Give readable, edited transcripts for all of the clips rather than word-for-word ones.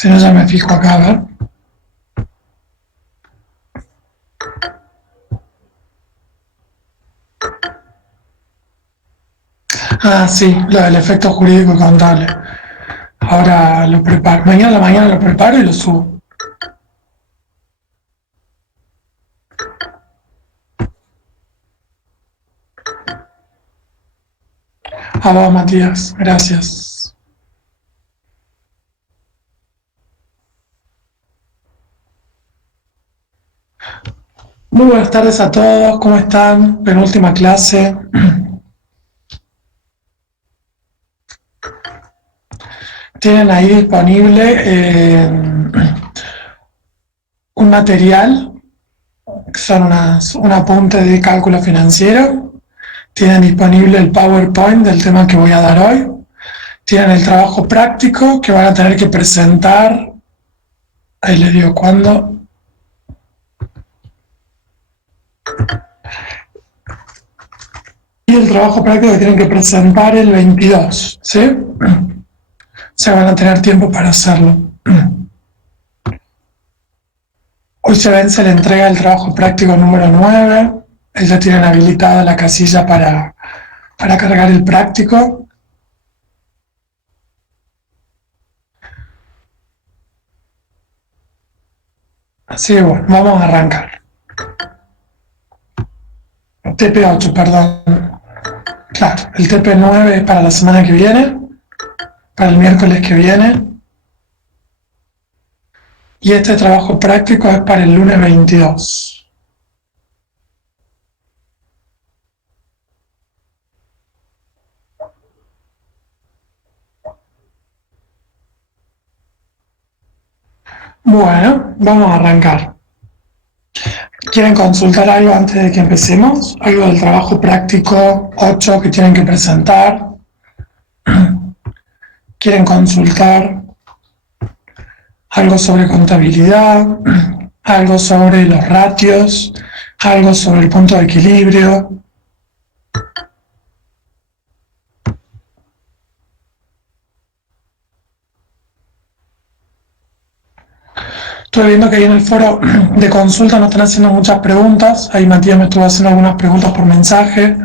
Si no, ya me fijo acá, a ver. Ah, sí, lo del efecto jurídico y contable. Ahora lo preparo. Mañana a la mañana lo preparo y lo subo. A vos, Matías. Gracias. Muy buenas tardes a todos. ¿Cómo están? Penúltima clase. Tienen ahí disponible un material, que son un apunte de cálculo financiero. Tienen disponible el PowerPoint del tema que voy a dar hoy. Tienen el trabajo práctico que van a tener que presentar. Ahí les digo cuándo. Y el trabajo práctico que tienen que presentar el 22, ¿sí? O sea, van a tener tiempo para hacerlo. Hoy se vence la entrega del trabajo práctico número 9. Ya tienen habilitada la casilla para cargar el práctico. Así que bueno, vamos a arrancar. TP8, perdón. Claro, el TP9 es para la semana que viene, para el miércoles que viene. Y este trabajo práctico es para el lunes 22. Bueno, vamos a arrancar. ¿Quieren consultar algo antes de que empecemos? Algo del trabajo práctico 8 que tienen que presentar. ¿Quieren consultar algo sobre contabilidad? Algo sobre los ratios, algo sobre el punto de equilibrio? Estoy viendo que ahí en el foro de consulta nos están haciendo muchas preguntas. Ahí Matías me estuvo haciendo algunas preguntas por mensaje.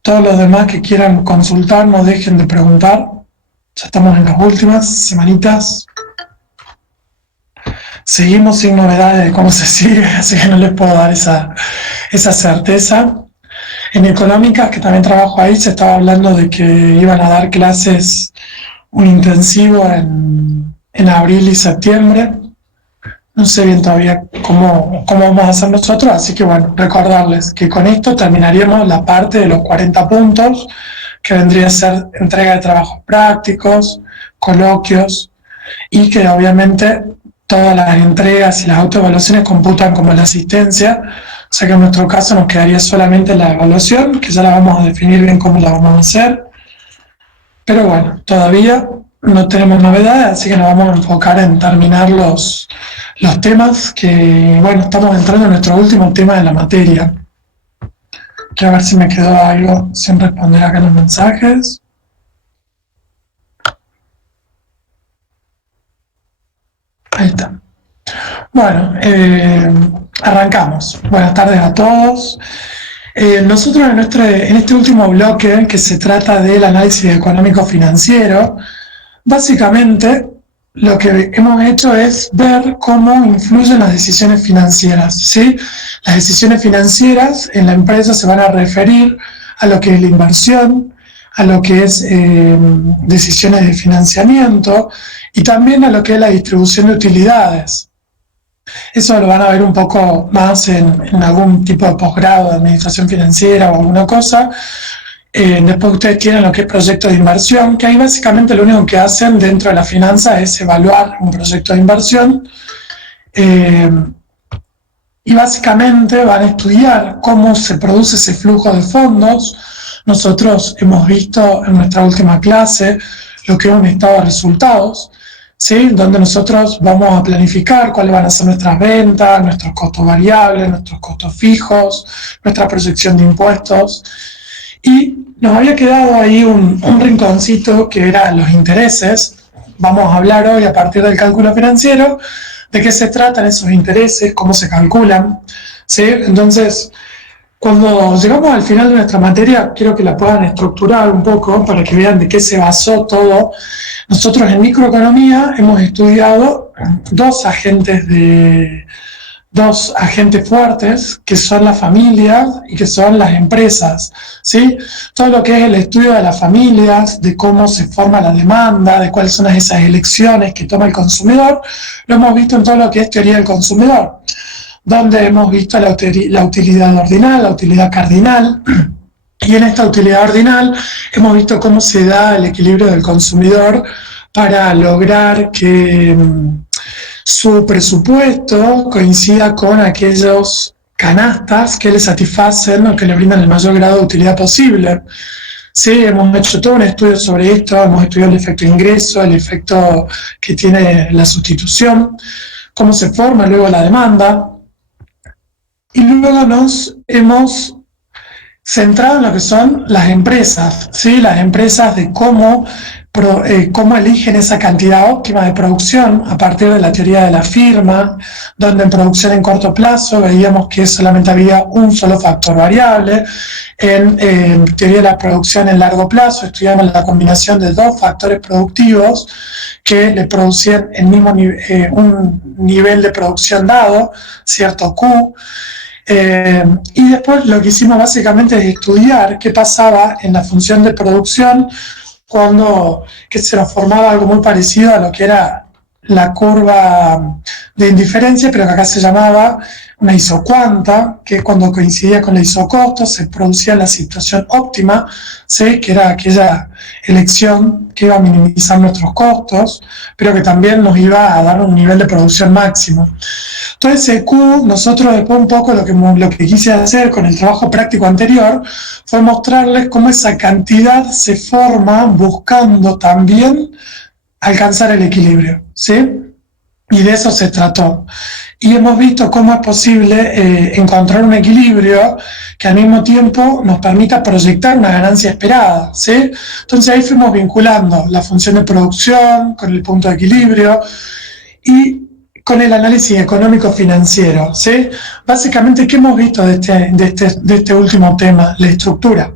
Todos los demás que quieran consultar, no dejen de preguntar. Ya estamos en las últimas semanitas. Seguimos sin novedades de cómo se sigue, así que no les puedo dar esa certeza. En económicas, que también trabajo ahí, se estaba hablando de que iban a dar clases, un intensivo en abril y septiembre. No sé bien todavía cómo vamos a hacer nosotros, así que bueno, recordarles que con esto terminaríamos la parte de los 40 puntos, que vendría a ser entrega de trabajos prácticos, coloquios, y que obviamente todas las entregas y las autoevaluaciones computan como la asistencia, o sea que en nuestro caso nos quedaría solamente la evaluación, que ya la vamos a definir bien cómo la vamos a hacer, pero bueno, todavía no tenemos novedades, así que nos vamos a enfocar en terminar los temas que, bueno, estamos entrando en nuestro último tema de la materia. Quiero ver si me quedó algo sin responder acá en los mensajes. Ahí está. Bueno, arrancamos. Buenas tardes a todos. Nosotros en este último bloque, que se trata del análisis económico-financiero, básicamente lo que hemos hecho es ver cómo influyen las decisiones financieras, ¿sí? Las decisiones financieras en la empresa se van a referir a lo que es la inversión, a lo que es decisiones de financiamiento y también a lo que es la distribución de utilidades. Eso lo van a ver un poco más en algún tipo de posgrado de administración financiera o alguna cosa. Después ustedes tienen lo que es proyecto de inversión, que ahí básicamente lo único que hacen dentro de la finanza es evaluar un proyecto de inversión y básicamente van a estudiar cómo se produce ese flujo de fondos. Nosotros hemos visto en nuestra última clase lo que es un estado de resultados, ¿sí? Donde nosotros vamos a planificar cuáles van a ser nuestras ventas, nuestros costos variables, nuestros costos fijos, nuestra proyección de impuestos. Y nos había quedado ahí un rinconcito que era los intereses, vamos a hablar hoy a partir del cálculo financiero, de qué se tratan esos intereses, cómo se calculan, ¿sí? Entonces, cuando llegamos al final de nuestra materia, quiero que la puedan estructurar un poco para que vean de qué se basó todo. Nosotros en microeconomía hemos estudiado dos agentes de dos agentes fuertes, que son las familias y que son las empresas, ¿sí? Todo lo que es el estudio de las familias, de cómo se forma la demanda, de cuáles son esas elecciones que toma el consumidor, lo hemos visto en todo lo que es teoría del consumidor, donde hemos visto la utilidad ordinal, la utilidad cardinal, y en esta utilidad ordinal hemos visto cómo se da el equilibrio del consumidor para lograr que su presupuesto coincida con aquellos canastas que le satisfacen o que le brindan el mayor grado de utilidad posible. Sí, hemos hecho todo un estudio sobre esto, hemos estudiado el efecto ingreso, el efecto que tiene la sustitución, cómo se forma luego la demanda, y luego nos hemos centrado en lo que son las empresas, ¿sí? Las empresas de cómo eligen esa cantidad óptima de producción a partir de la teoría de la firma, donde en producción en corto plazo veíamos que solamente había un solo factor variable. En teoría de la producción en largo plazo estudiamos la combinación de dos factores productivos que le producían el mismo un nivel de producción dado, cierto Q. Y después lo que hicimos básicamente es estudiar qué pasaba en la función de producción cuando que se nos formaba algo muy parecido a lo que era la curva de indiferencia, pero que acá se llamaba una isocuanta, que cuando coincidía con la isocosto se producía la situación óptima, ¿sí? Que era aquella elección que iba a minimizar nuestros costos, pero que también nos iba a dar un nivel de producción máximo. Entonces, ese Q, nosotros después un poco lo que quise hacer con el trabajo práctico anterior fue mostrarles cómo esa cantidad se forma buscando también alcanzar el equilibrio, ¿sí? Y de eso se trató. Y hemos visto cómo es posible encontrar un equilibrio que al mismo tiempo nos permita proyectar una ganancia esperada, ¿sí? Entonces ahí fuimos vinculando la función de producción con el punto de equilibrio y con el análisis económico-financiero, ¿sí? Básicamente, ¿qué hemos visto de este último tema? La estructura.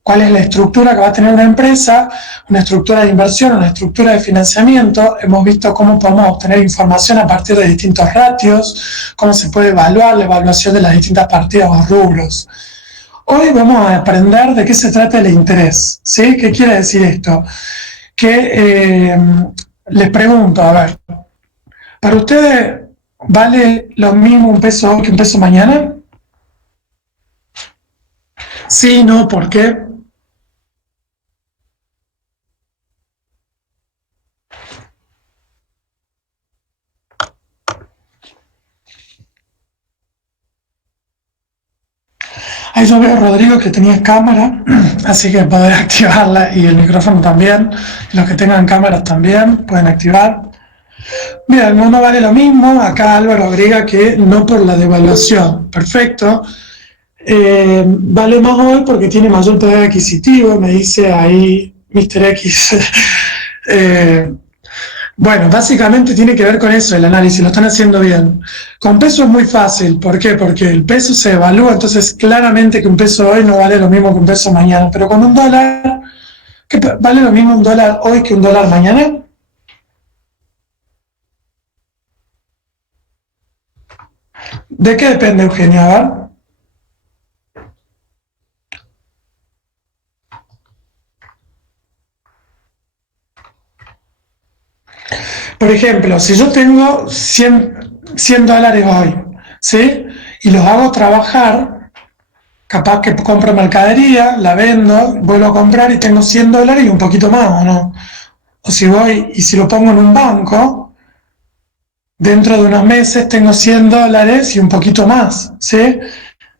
¿Cuál es la estructura que va a tener una empresa? Una estructura de inversión, una estructura de financiamiento. Hemos visto cómo podemos obtener información a partir de distintos ratios, cómo se puede evaluar la evaluación de las distintas partidas o rubros. Hoy vamos a aprender de qué se trata el interés, ¿sí? ¿Qué quiere decir esto? Que les pregunto, a ver, ¿para ustedes vale lo mismo un peso hoy que un peso mañana? Sí, no, ¿por qué? Ahí yo veo, Rodrigo, que tenías cámara, así que podés activarla y el micrófono también. Los que tengan cámaras también pueden activar. Mira, no vale lo mismo. Acá Álvaro agrega que no por la devaluación. Perfecto. Vale más hoy porque tiene mayor poder adquisitivo, me dice ahí Mr. X. eh, bueno, básicamente tiene que ver con eso el análisis, lo están haciendo bien. Con peso es muy fácil, ¿por qué? Porque el peso se evalúa, entonces claramente que un peso hoy no vale lo mismo que un peso mañana, pero con un dólar, ¿qué vale lo mismo un dólar hoy que un dólar mañana? ¿De qué depende, Eugenia? A ver. Por ejemplo, si yo tengo 100 dólares hoy, ¿sí? Y los hago trabajar, capaz que compro mercadería, la vendo, vuelvo a comprar y tengo 100 dólares y un poquito más, ¿o no? O si voy y si lo pongo en un banco, dentro de unos meses tengo 100 dólares y un poquito más, ¿sí?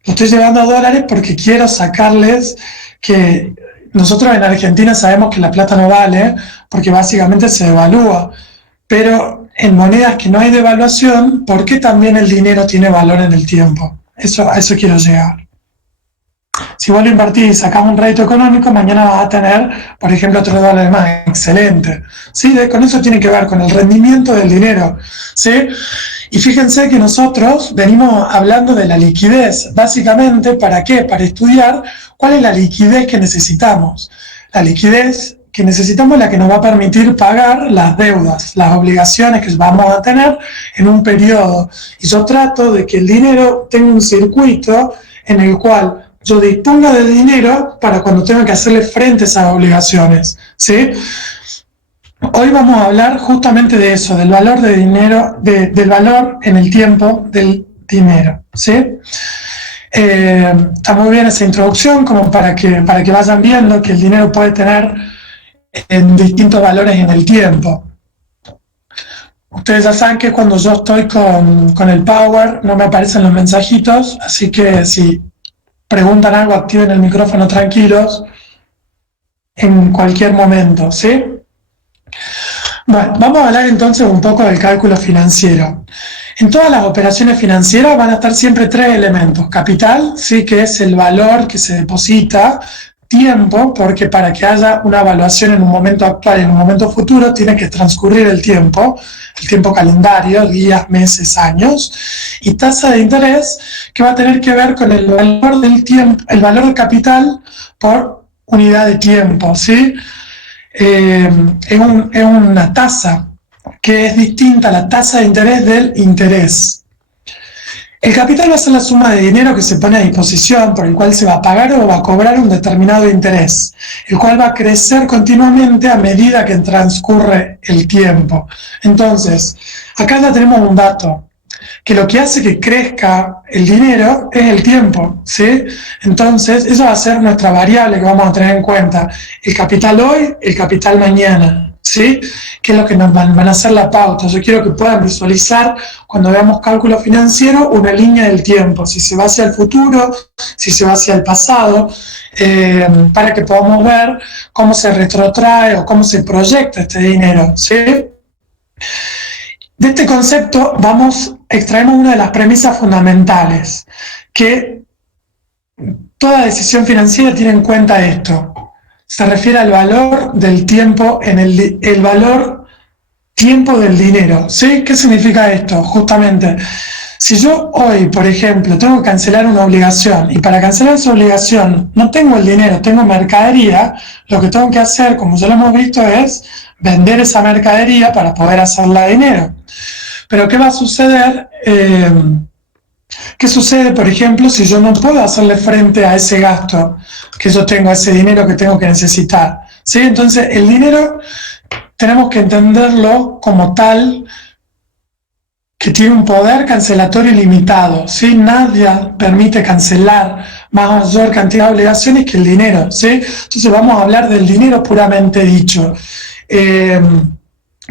Lo estoy llevando a dólares porque quiero sacarles que nosotros en Argentina sabemos que la plata no vale porque básicamente se devalúa, pero en monedas que no hay devaluación, ¿por qué también el dinero tiene valor en el tiempo? A eso quiero llegar. Si vos lo invertís y sacás un rédito económico, mañana vas a tener, por ejemplo, $3 más. Excelente. ¿Sí? Con eso tiene que ver con el rendimiento del dinero. ¿Sí? Y fíjense que nosotros venimos hablando de la liquidez. Básicamente, ¿para qué? Para estudiar cuál es la liquidez que necesitamos. La liquidez que necesitamos es la que nos va a permitir pagar las deudas, las obligaciones que vamos a tener en un periodo. Y yo trato de que el dinero tenga un circuito en el cual yo disponga de dinero para cuando tenga que hacerle frente a esas obligaciones, ¿sí? Hoy vamos a hablar justamente de eso, del valor de dinero, del valor en el tiempo del dinero, ¿sí? Está muy bien esa introducción como para que vayan viendo que el dinero puede tener en distintos valores en el tiempo. Ustedes ya saben que cuando yo estoy con el Power no me aparecen los mensajitos, así que si preguntan algo, activen el micrófono tranquilos en cualquier momento, ¿sí? Bueno, vamos a hablar entonces un poco del cálculo financiero. En todas las operaciones financieras van a estar siempre tres elementos. Capital, sí, que es el valor que se deposita. Tiempo, porque para que haya una evaluación en un momento actual y en un momento futuro, tiene que transcurrir el tiempo calendario, días, meses, años, y tasa de interés, que va a tener que ver con el valor del tiempo, el valor del capital por unidad de tiempo, ¿sí? Es una tasa que es distinta a la tasa de interés del interés. El capital va a ser la suma de dinero que se pone a disposición por el cual se va a pagar o va a cobrar un determinado interés, el cual va a crecer continuamente a medida que transcurre el tiempo. Entonces, acá ya tenemos un dato, que lo que hace que crezca el dinero es el tiempo, ¿sí? Entonces, eso va a ser nuestra variable que vamos a tener en cuenta. El capital hoy, el capital mañana, ¿sí? Que es lo que nos van a hacer la pauta. Yo quiero que puedan visualizar, cuando veamos cálculo financiero, una línea del tiempo, si se va hacia el futuro, si se va hacia el pasado, para que podamos ver cómo se retrotrae o cómo se proyecta este dinero, ¿sí? De este concepto extraemos una de las premisas fundamentales, que toda decisión financiera tiene en cuenta esto. Se refiere al valor del tiempo el valor tiempo del dinero, ¿sí? ¿Qué significa esto? Justamente, si yo hoy, por ejemplo, tengo que cancelar una obligación y para cancelar esa obligación no tengo el dinero, tengo mercadería, lo que tengo que hacer, como ya lo hemos visto, es vender esa mercadería para poder hacerla dinero. Pero ¿qué va a suceder? ¿Qué sucede, por ejemplo, si yo no puedo hacerle frente a ese gasto que yo tengo, a ese dinero que tengo que necesitar? ¿Sí? Entonces, el dinero tenemos que entenderlo como tal, que tiene un poder cancelatorio ilimitado, ¿sí? Nadie permite cancelar mayor cantidad de obligaciones que el dinero, ¿sí? Entonces vamos a hablar del dinero puramente dicho.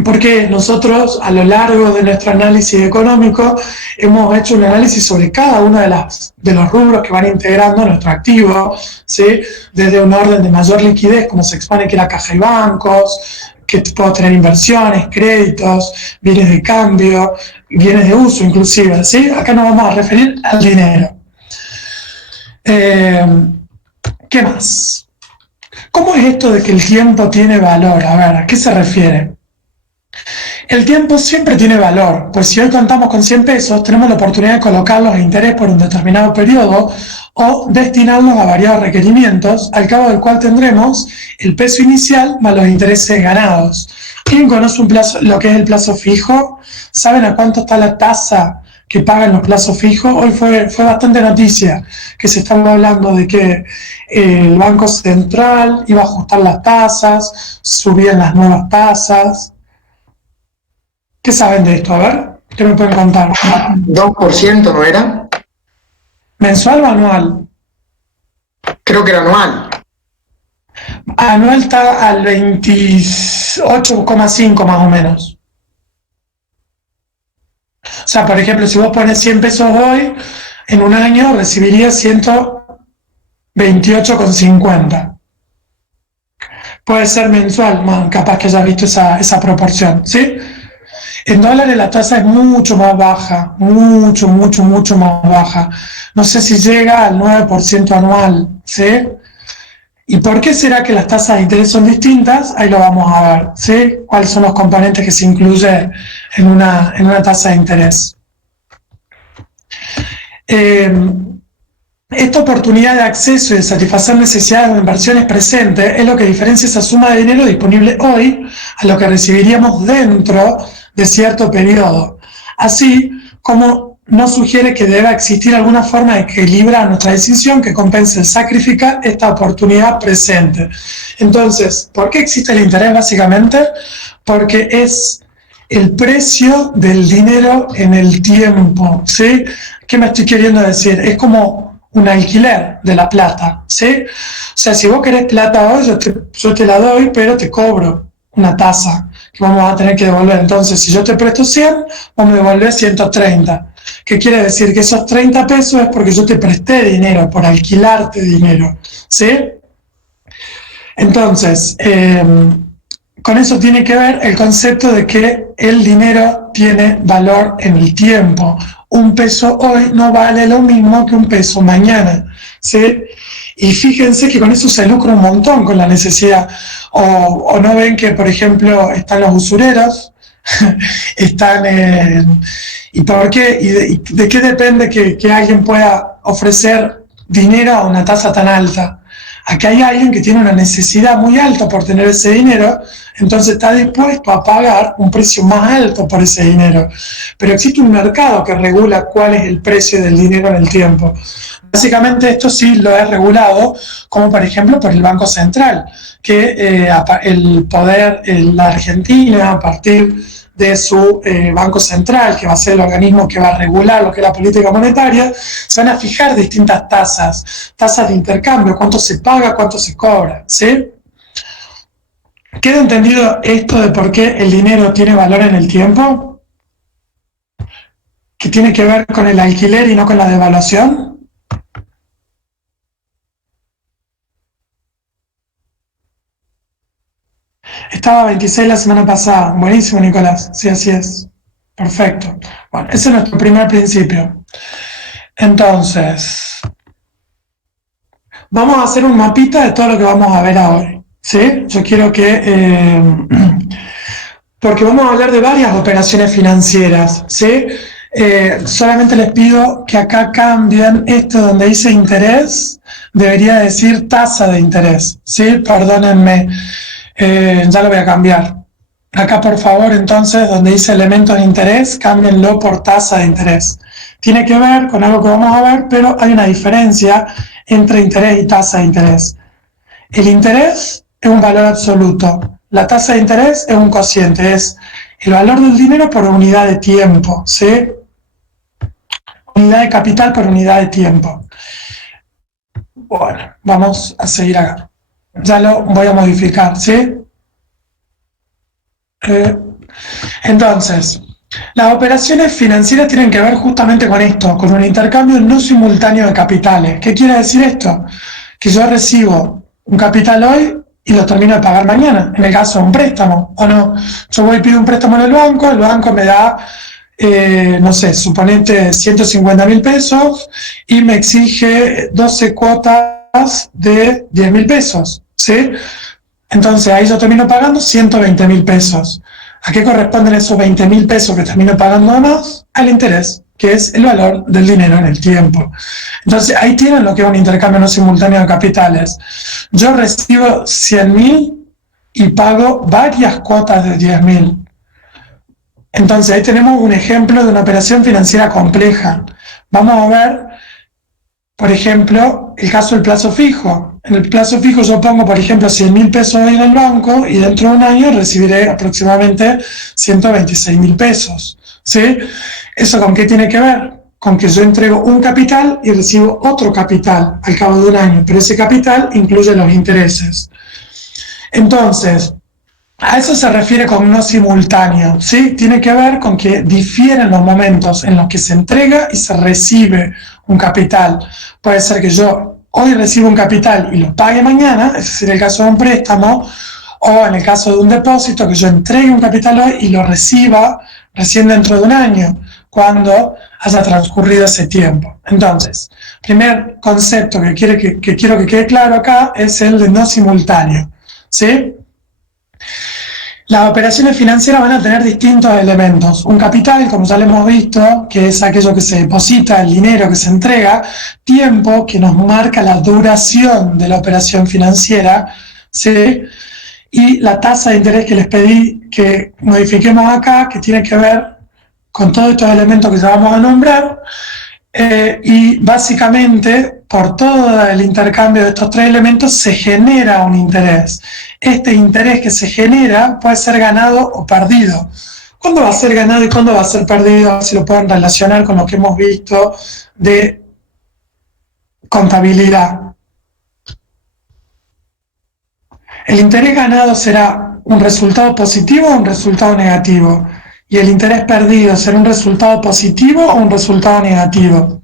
Porque nosotros a lo largo de nuestro análisis económico hemos hecho un análisis sobre cada uno de los rubros que van integrando nuestro activo, ¿sí? Desde un orden de mayor liquidez, como se expone que era caja y bancos, que puedo tener inversiones, créditos, bienes de cambio, bienes de uso inclusive, ¿sí? Acá nos vamos a referir al dinero. ¿Qué más? ¿Cómo es esto de que el tiempo tiene valor? A ver, ¿a qué se refiere? El tiempo siempre tiene valor, pues si hoy contamos con 100 pesos, tenemos la oportunidad de colocarlos a interés por un determinado periodo o destinarlos a variados requerimientos, al cabo del cual tendremos el peso inicial más los intereses ganados. ¿Quién conoce lo que es el plazo fijo? ¿Saben a cuánto está la tasa que pagan los plazos fijos? Hoy fue bastante noticia que se estaba hablando de que el Banco Central iba a ajustar las tasas, subían las nuevas tasas. ¿Qué saben de esto? A ver, ¿qué me pueden contar? 2%, ¿no era? ¿Mensual o anual? Creo que era anual. Anual está al 28,5 más o menos. O sea, por ejemplo, si vos pones 100 pesos hoy, en un año recibirías 128,50. Puede ser mensual, capaz que hayas visto esa proporción, ¿sí? En dólares la tasa es mucho más baja, mucho más baja. No sé si llega al 9% anual, ¿sí? ¿Y por qué será que las tasas de interés son distintas? Ahí lo vamos a ver, ¿sí? ¿Cuáles son los componentes que se incluyen en una tasa de interés? Esta oportunidad de acceso y de satisfacer necesidades o inversiones presentes es lo que diferencia esa suma de dinero disponible hoy a lo que recibiríamos dentro de cierto periodo. Así como nos sugiere que debe existir alguna forma de equilibrar nuestra decisión que compense el sacrificar esta oportunidad presente. Entonces, ¿por qué existe el interés? Básicamente porque es el precio del dinero en el tiempo, ¿sí? ¿Qué me estoy queriendo decir? Es como un alquiler de la plata, ¿sí? O sea, si vos querés plata hoy, yo te la doy, pero te cobro una tasa que vamos a tener que devolver. Entonces, si yo te presto 100, vos me devolvés 130. ¿Qué quiere decir? Que esos 30 pesos es porque yo te presté dinero, por alquilarte dinero, ¿sí? Entonces, con eso tiene que ver el concepto de que el dinero tiene valor en el tiempo. Un peso hoy no vale lo mismo que un peso mañana, ¿sí? Y fíjense que con eso se lucra un montón con la necesidad. O no ven que, por ejemplo, están los usureros, ¿y por qué? ¿Y de qué depende que alguien pueda ofrecer dinero a una tasa tan alta? Aquí hay alguien que tiene una necesidad muy alta por tener ese dinero, entonces está dispuesto a pagar un precio más alto por ese dinero. Pero existe un mercado que regula cuál es el precio del dinero en el tiempo. Básicamente esto sí lo es regulado, como por ejemplo por el Banco Central, que el poder en la Argentina, a partir de su Banco Central, que va a ser el organismo que va a regular lo que es la política monetaria, se van a fijar distintas tasas de intercambio, cuánto se paga, cuánto se cobra, ¿sí? ¿Queda entendido esto de por qué el dinero tiene valor en el tiempo? ¿Que tiene que ver con el alquiler y no con la devaluación? Estaba a 26 la semana pasada. Buenísimo, Nicolás. Sí, así es. Perfecto. Bueno, ese es nuestro primer principio. Entonces, vamos a hacer un mapita de todo lo que vamos a ver hoy. ¿Sí? Yo quiero que... porque vamos a hablar de varias operaciones financieras. ¿Sí? Solamente les pido que acá cambien esto donde dice interés, debería decir tasa de interés. ¿Sí? Perdónenme. Ya lo voy a cambiar. Acá, por favor, entonces, donde dice elementos de interés, cámbienlo por tasa de interés. Tiene que ver con algo que vamos a ver, pero hay una diferencia entre interés y tasa de interés. El interés es un valor absoluto. La tasa de interés es un cociente, es el valor del dinero por unidad de tiempo, ¿sí? Unidad de capital por unidad de tiempo. Bueno, vamos a seguir acá. Ya lo voy a modificar, ¿sí? Entonces, las operaciones financieras tienen que ver justamente con esto, con un intercambio no simultáneo de capitales. ¿Qué quiere decir esto? Que yo recibo un capital hoy y lo termino de pagar mañana, en el caso de un préstamo, ¿o no? Yo voy y pido un préstamo en el banco me da, no sé, suponete 150.000 pesos y me exige 12 cuotas de 10.000 pesos, ¿sí? Entonces ahí yo termino pagando 120.000 pesos. ¿A qué corresponden esos 20.000 pesos que termino pagando más? Al interés, que es el valor del dinero en el tiempo. Entonces ahí tienen lo que es un intercambio no simultáneo de capitales. Yo recibo 100.000 y pago varias cuotas de 10.000. Entonces ahí tenemos un ejemplo de una operación financiera compleja. Vamos a ver, por ejemplo, el caso del plazo fijo. En el plazo fijo yo pongo, por ejemplo, 100.000 pesos en el banco y dentro de un año recibiré aproximadamente 126.000 pesos, ¿sí? ¿Eso con qué tiene que ver? Con que yo entrego un capital y recibo otro capital al cabo de un año, pero ese capital incluye los intereses. Entonces, a eso se refiere con no simultáneo, ¿sí? Tiene que ver con que difieren los momentos en los que se entrega y se recibe un capital. Puede ser que yo hoy recibo un capital y lo pague mañana, ese sería el caso de un préstamo, O en el caso de un depósito, que yo entregue un capital hoy y lo reciba recién dentro de un año, cuando haya transcurrido ese tiempo. Entonces, primer concepto que quiero que quede claro acá es el de no simultáneo, ¿sí? Las operaciones financieras van a tener distintos elementos. Un capital, como ya lo hemos visto, que es aquello que se deposita, el dinero que se entrega, tiempo, que nos marca la duración de la operación financiera, ¿sí? Y la tasa de interés que les pedí que modifiquemos acá, que tiene que ver con todos estos elementos que ya vamos a nombrar, y básicamente por todo el intercambio de estos tres elementos se genera un interés. Este interés que se genera puede ser ganado o perdido. ¿Cuándo va a ser ganado y cuándo va a ser perdido? Si lo pueden relacionar con lo que hemos visto de contabilidad. El interés ganado será un resultado positivo o un resultado negativo. Y el interés perdido será un resultado positivo o un resultado negativo.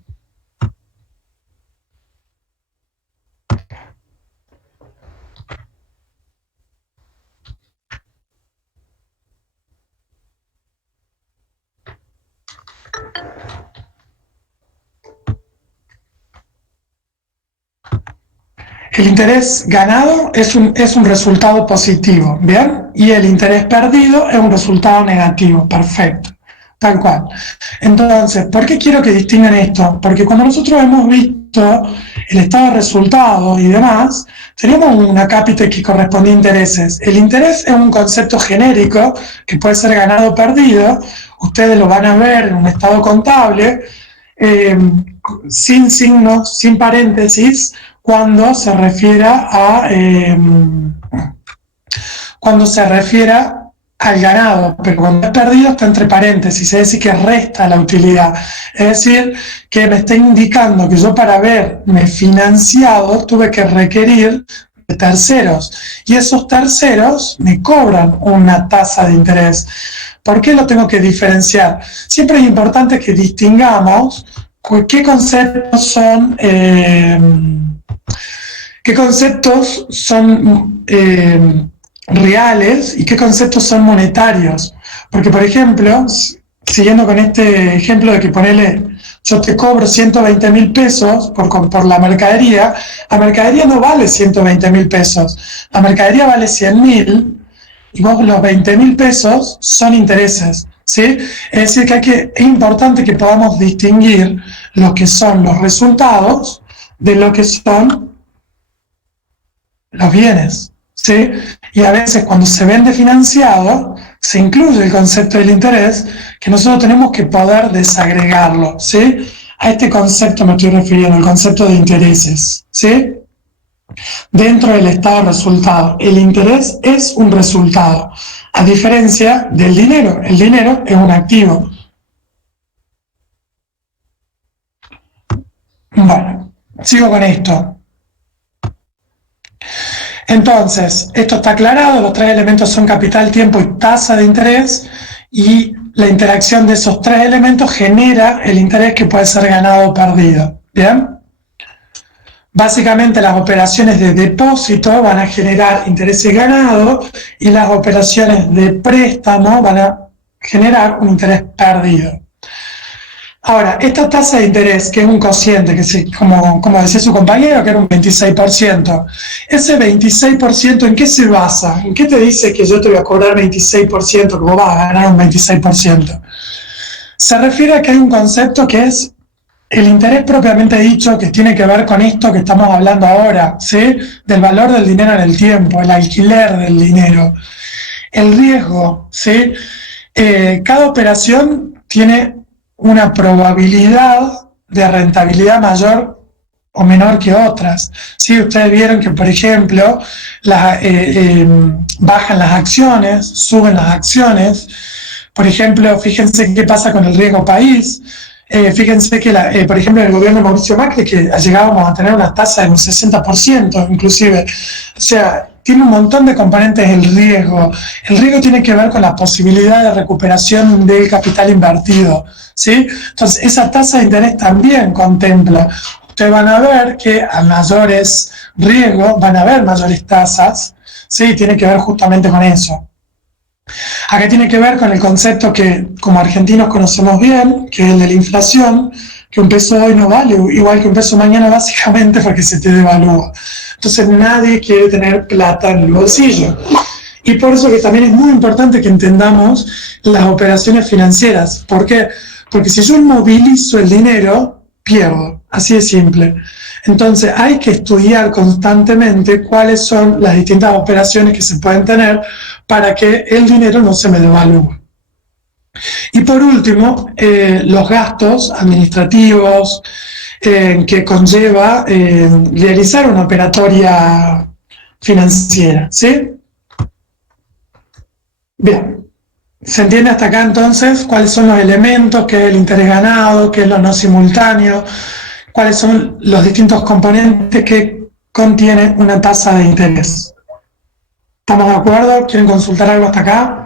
El interés ganado es un resultado positivo, ¿bien? Y el interés perdido es un resultado negativo, perfecto, tal cual. Entonces, ¿por qué quiero que distingan esto? Porque cuando nosotros hemos visto el estado de resultados y demás, teníamos una cápita que correspondía a intereses. El interés es un concepto genérico que puede ser ganado o perdido. Ustedes lo van a ver en un estado contable, sin signos, sin paréntesis, cuando se refiera al ganado, pero cuando es perdido está entre paréntesis, es decir, que resta la utilidad, es decir, que me está indicando que yo para haberme financiado tuve que requerir de terceros, y esos terceros me cobran una tasa de interés. ¿Por qué lo tengo que diferenciar? Siempre es importante que distingamos qué conceptos son reales y qué conceptos son monetarios. Porque, por ejemplo, siguiendo con este ejemplo de que ponele, yo te cobro 120.000 pesos por la mercadería no vale 120.000 pesos, la mercadería vale 100.000 y vos los 20.000 pesos son intereses, ¿sí? Es decir, que es importante que podamos distinguir lo que son los resultados de lo que son los bienes, ¿sí? Y a veces cuando se vende financiado, se incluye el concepto del interés, que nosotros tenemos que poder desagregarlo, ¿sí? A este concepto me estoy refiriendo, el concepto de intereses, ¿sí? Dentro del estado de resultado, el interés es un resultado, a diferencia del dinero. El dinero es un activo. Bueno, sigo con esto. Entonces, esto está aclarado, los tres elementos son capital, tiempo y tasa de interés, y la interacción de esos tres elementos genera el interés que puede ser ganado o perdido. ¿Bien? Básicamente las operaciones de depósito van a generar intereses ganados y las operaciones de préstamo van a generar un interés perdido. Ahora, esta tasa de interés, que es un cociente, que como decía su compañero, que era un 26%, ese 26%, ¿en qué se basa? ¿En qué te dice que yo te voy a cobrar 26%, que vos vas a ganar un 26%? Se refiere a que hay un concepto que es el interés propiamente dicho, que tiene que ver con esto que estamos hablando ahora, ¿sí? Del valor del dinero en el tiempo, el alquiler del dinero, el riesgo, ¿sí? Cada operación tiene una probabilidad de rentabilidad mayor o menor que otras. ¿Sí? Ustedes vieron que, por ejemplo, bajan las acciones, suben las acciones. Por ejemplo, fíjense qué pasa con el riesgo país. Fíjense que, por ejemplo, en el gobierno de Mauricio Macri, que llegábamos a tener una tasa de un 60%, inclusive. O sea, tiene un montón de componentes el riesgo. El riesgo tiene que ver con la posibilidad de recuperación del capital invertido, ¿sí? Entonces, esa tasa de interés también contempla. Ustedes van a ver que a mayores riesgos van a haber mayores tasas, Sí, tiene que ver justamente con eso. Acá tiene que ver con el concepto que como argentinos conocemos bien, que es el de la inflación, que un peso hoy no vale igual que un peso mañana básicamente porque se te devalúa. Entonces nadie quiere tener plata en el bolsillo. Y por eso que también es muy importante que entendamos las operaciones financieras. ¿Por qué? Porque si yo inmovilizo el dinero, pierdo. Así de simple. Entonces hay que estudiar constantemente cuáles son las distintas operaciones que se pueden tener para que el dinero no se me devalúe. Y por último, los gastos administrativos que conlleva realizar una operatoria financiera, ¿sí? Bien, ¿se entiende hasta acá entonces cuáles son los elementos, qué es el interés ganado, qué es lo no simultáneo, cuáles son los distintos componentes que contiene una tasa de interés? ¿Estamos de acuerdo? ¿Quieren consultar algo hasta acá?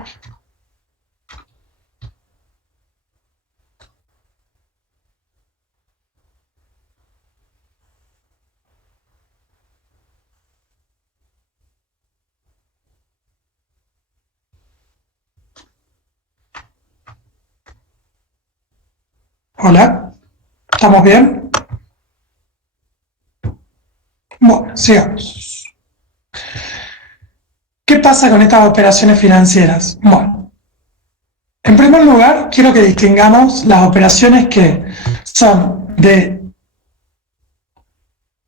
Hola, ¿estamos bien? Bueno, sigamos. ¿Qué pasa con estas operaciones financieras? Bueno, en primer lugar, quiero que distingamos las operaciones que son de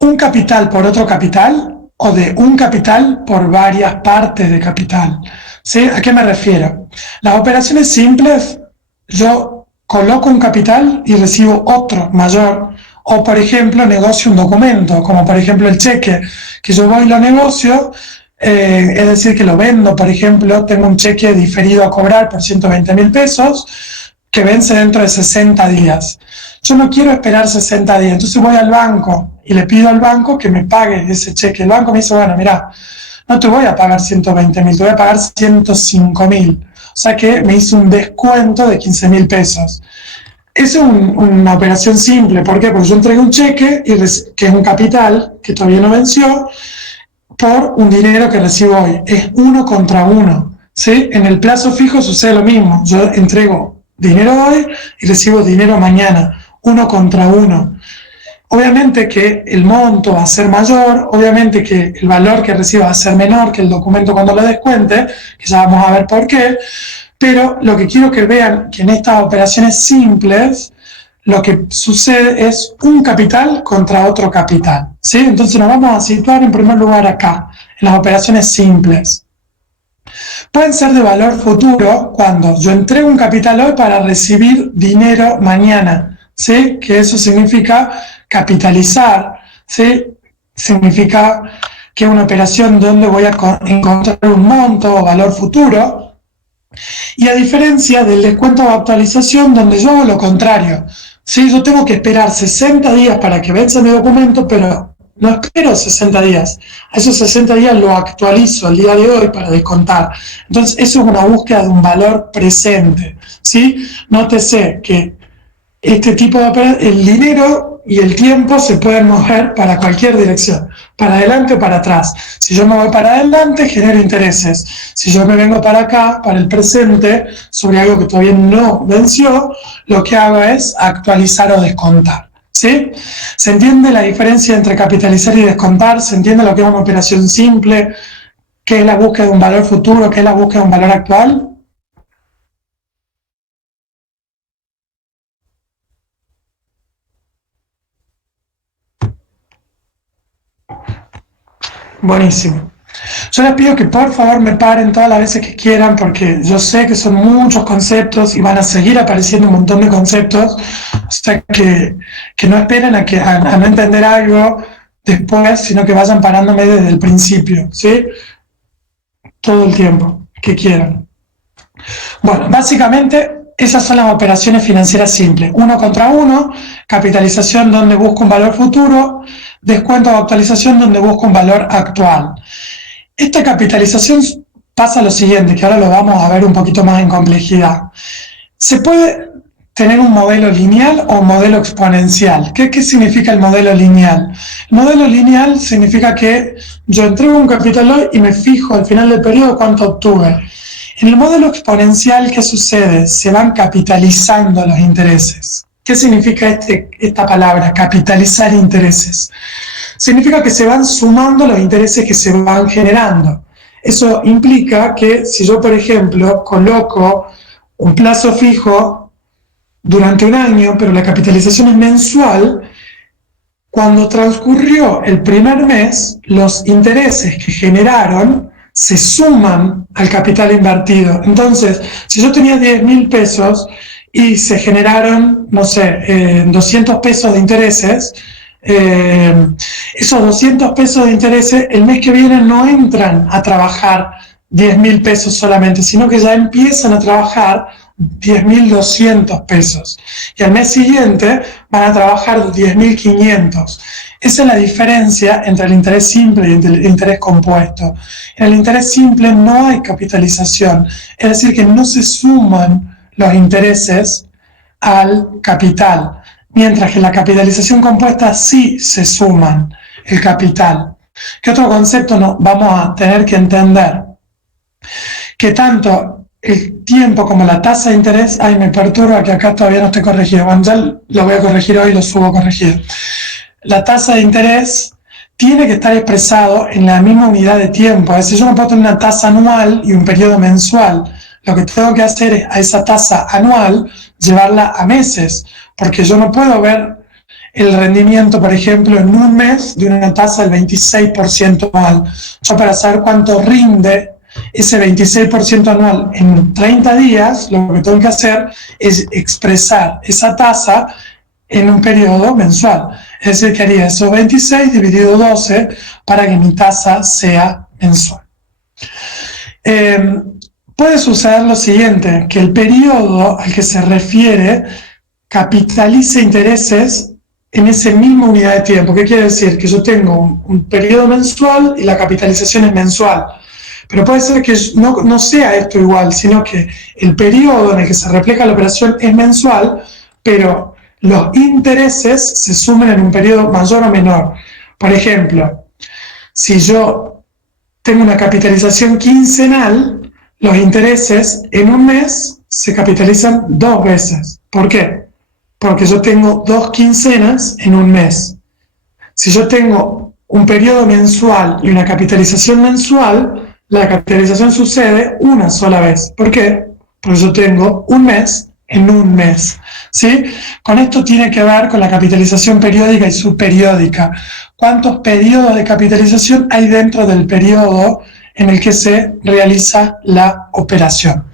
un capital por otro capital o de un capital por varias partes de capital. ¿Sí? ¿A qué me refiero? Las operaciones simples, yo coloco un capital y recibo otro mayor. O, por ejemplo, negocio un documento, como por ejemplo el cheque, que yo voy y lo negocio, es decir, que lo vendo, por ejemplo, tengo un cheque diferido a cobrar por 120.000 pesos, que vence dentro de 60 días. Yo no quiero esperar 60 días, entonces voy al banco y le pido al banco que me pague ese cheque. El banco me dice, bueno, mira, no te voy a pagar 120.000, te voy a pagar 105.000. O sea que me hizo un descuento de 15.000 pesos. Es una operación simple, ¿por qué? Porque yo entregué un cheque, que es un capital, que todavía no venció, por un dinero que recibo hoy. Es uno contra uno. ¿Sí? En el plazo fijo sucede lo mismo. Yo entrego dinero hoy y recibo dinero mañana. Uno contra uno. Obviamente que el monto va a ser mayor, obviamente que el valor que reciba va a ser menor que el documento cuando lo descuente, que ya vamos a ver por qué, pero lo que quiero que vean que en estas operaciones simples lo que sucede es un capital contra otro capital, ¿sí? Entonces nos vamos a situar en primer lugar acá, en las operaciones simples. Pueden ser de valor futuro cuando yo entrego un capital hoy para recibir dinero mañana, ¿sí? Que eso significa capitalizar, ¿sí? Significa que es una operación donde voy a encontrar un monto o valor futuro, y a diferencia del descuento o actualización donde yo hago lo contrario. Sí, yo tengo que esperar 60 días para que venza mi documento, pero no espero 60 días. A esos 60 días lo actualizo al día de hoy para descontar. Entonces, eso es una búsqueda de un valor presente. ¿Sí? Nótese que este tipo de el dinero y el tiempo se pueden mover para cualquier dirección, para adelante o para atrás. Si yo me voy para adelante, genero intereses. Si yo me vengo para acá, para el presente, sobre algo que todavía no venció, lo que hago es actualizar o descontar. ¿Sí? ¿Se entiende la diferencia entre capitalizar y descontar? ¿Se entiende lo que es una operación simple? ¿Qué es la búsqueda de un valor futuro? ¿Qué es la búsqueda de un valor actual? Buenísimo. Yo les pido que por favor me paren todas las veces que quieran porque yo sé que son muchos conceptos y van a seguir apareciendo un montón de conceptos, o sea que no esperen a no entender algo después, sino que vayan parándome desde el principio, ¿sí? Todo el tiempo que quieran. Bueno, básicamente esas son las operaciones financieras simples. Uno contra uno, capitalización donde busco un valor futuro, descuento o actualización donde busco un valor actual. Esta capitalización pasa lo siguiente, que ahora lo vamos a ver un poquito más en complejidad. Se puede tener un modelo lineal o un modelo exponencial. ¿Qué significa el modelo lineal? El modelo lineal significa que yo entrego un capital hoy y me fijo al final del periodo cuánto obtuve. En el modelo exponencial, ¿qué sucede? Se van capitalizando los intereses. ¿Qué significa esta palabra, capitalizar intereses? Significa que se van sumando los intereses que se van generando. Eso implica que si yo, por ejemplo, coloco un plazo fijo durante un año, pero la capitalización es mensual, cuando transcurrió el primer mes, los intereses que generaron se suman al capital invertido. Entonces, si yo tenía 10.000 pesos y se generaron, no sé, 200 pesos de intereses, esos 200 pesos de intereses el mes que viene no entran a trabajar 10.000 pesos solamente, sino que ya empiezan a trabajar 10.200 pesos. Y al mes siguiente van a trabajar 10.500. Esa es la diferencia entre el interés simple y el interés compuesto. En el interés simple no hay capitalización, es decir, que no se suman los intereses al capital, mientras que en la capitalización compuesta sí se suman el capital. ¿Qué otro concepto vamos a tener que entender? Que tanto el tiempo como la tasa de interés, me perturba que acá todavía no esté corregido, bueno, ya lo voy a corregir hoy, lo subo corregido. La tasa de interés tiene que estar expresado en la misma unidad de tiempo, es decir, yo no puedo tener una tasa anual y un periodo mensual. Lo que tengo que hacer es a esa tasa anual llevarla a meses, porque yo no puedo ver el rendimiento, por ejemplo, en un mes de una tasa del 26% anual. Yo para saber cuánto rinde ese 26% anual en 30 días, lo que tengo que hacer es expresar esa tasa en un periodo mensual. Es decir, que haría esos 26 dividido 12 para que mi tasa sea mensual. Puede suceder lo siguiente, que el periodo al que se refiere capitalice intereses en esa misma unidad de tiempo. ¿Qué quiere decir? Que yo tengo un periodo mensual y la capitalización es mensual. Pero puede ser que no sea esto igual, sino que el periodo en el que se refleja la operación es mensual, pero los intereses se sumen en un periodo mayor o menor. Por ejemplo, si yo tengo una capitalización quincenal, los intereses en un mes se capitalizan 2 veces. ¿Por qué? Porque yo tengo 2 quincenas en un mes. Si yo tengo un periodo mensual y una capitalización mensual, la capitalización sucede una sola vez. ¿Por qué? Porque yo tengo un mes en un mes. ¿Sí? Con esto tiene que ver con la capitalización periódica y subperiódica. ¿Cuántos periodos de capitalización hay dentro del periodo en el que se realiza la operación?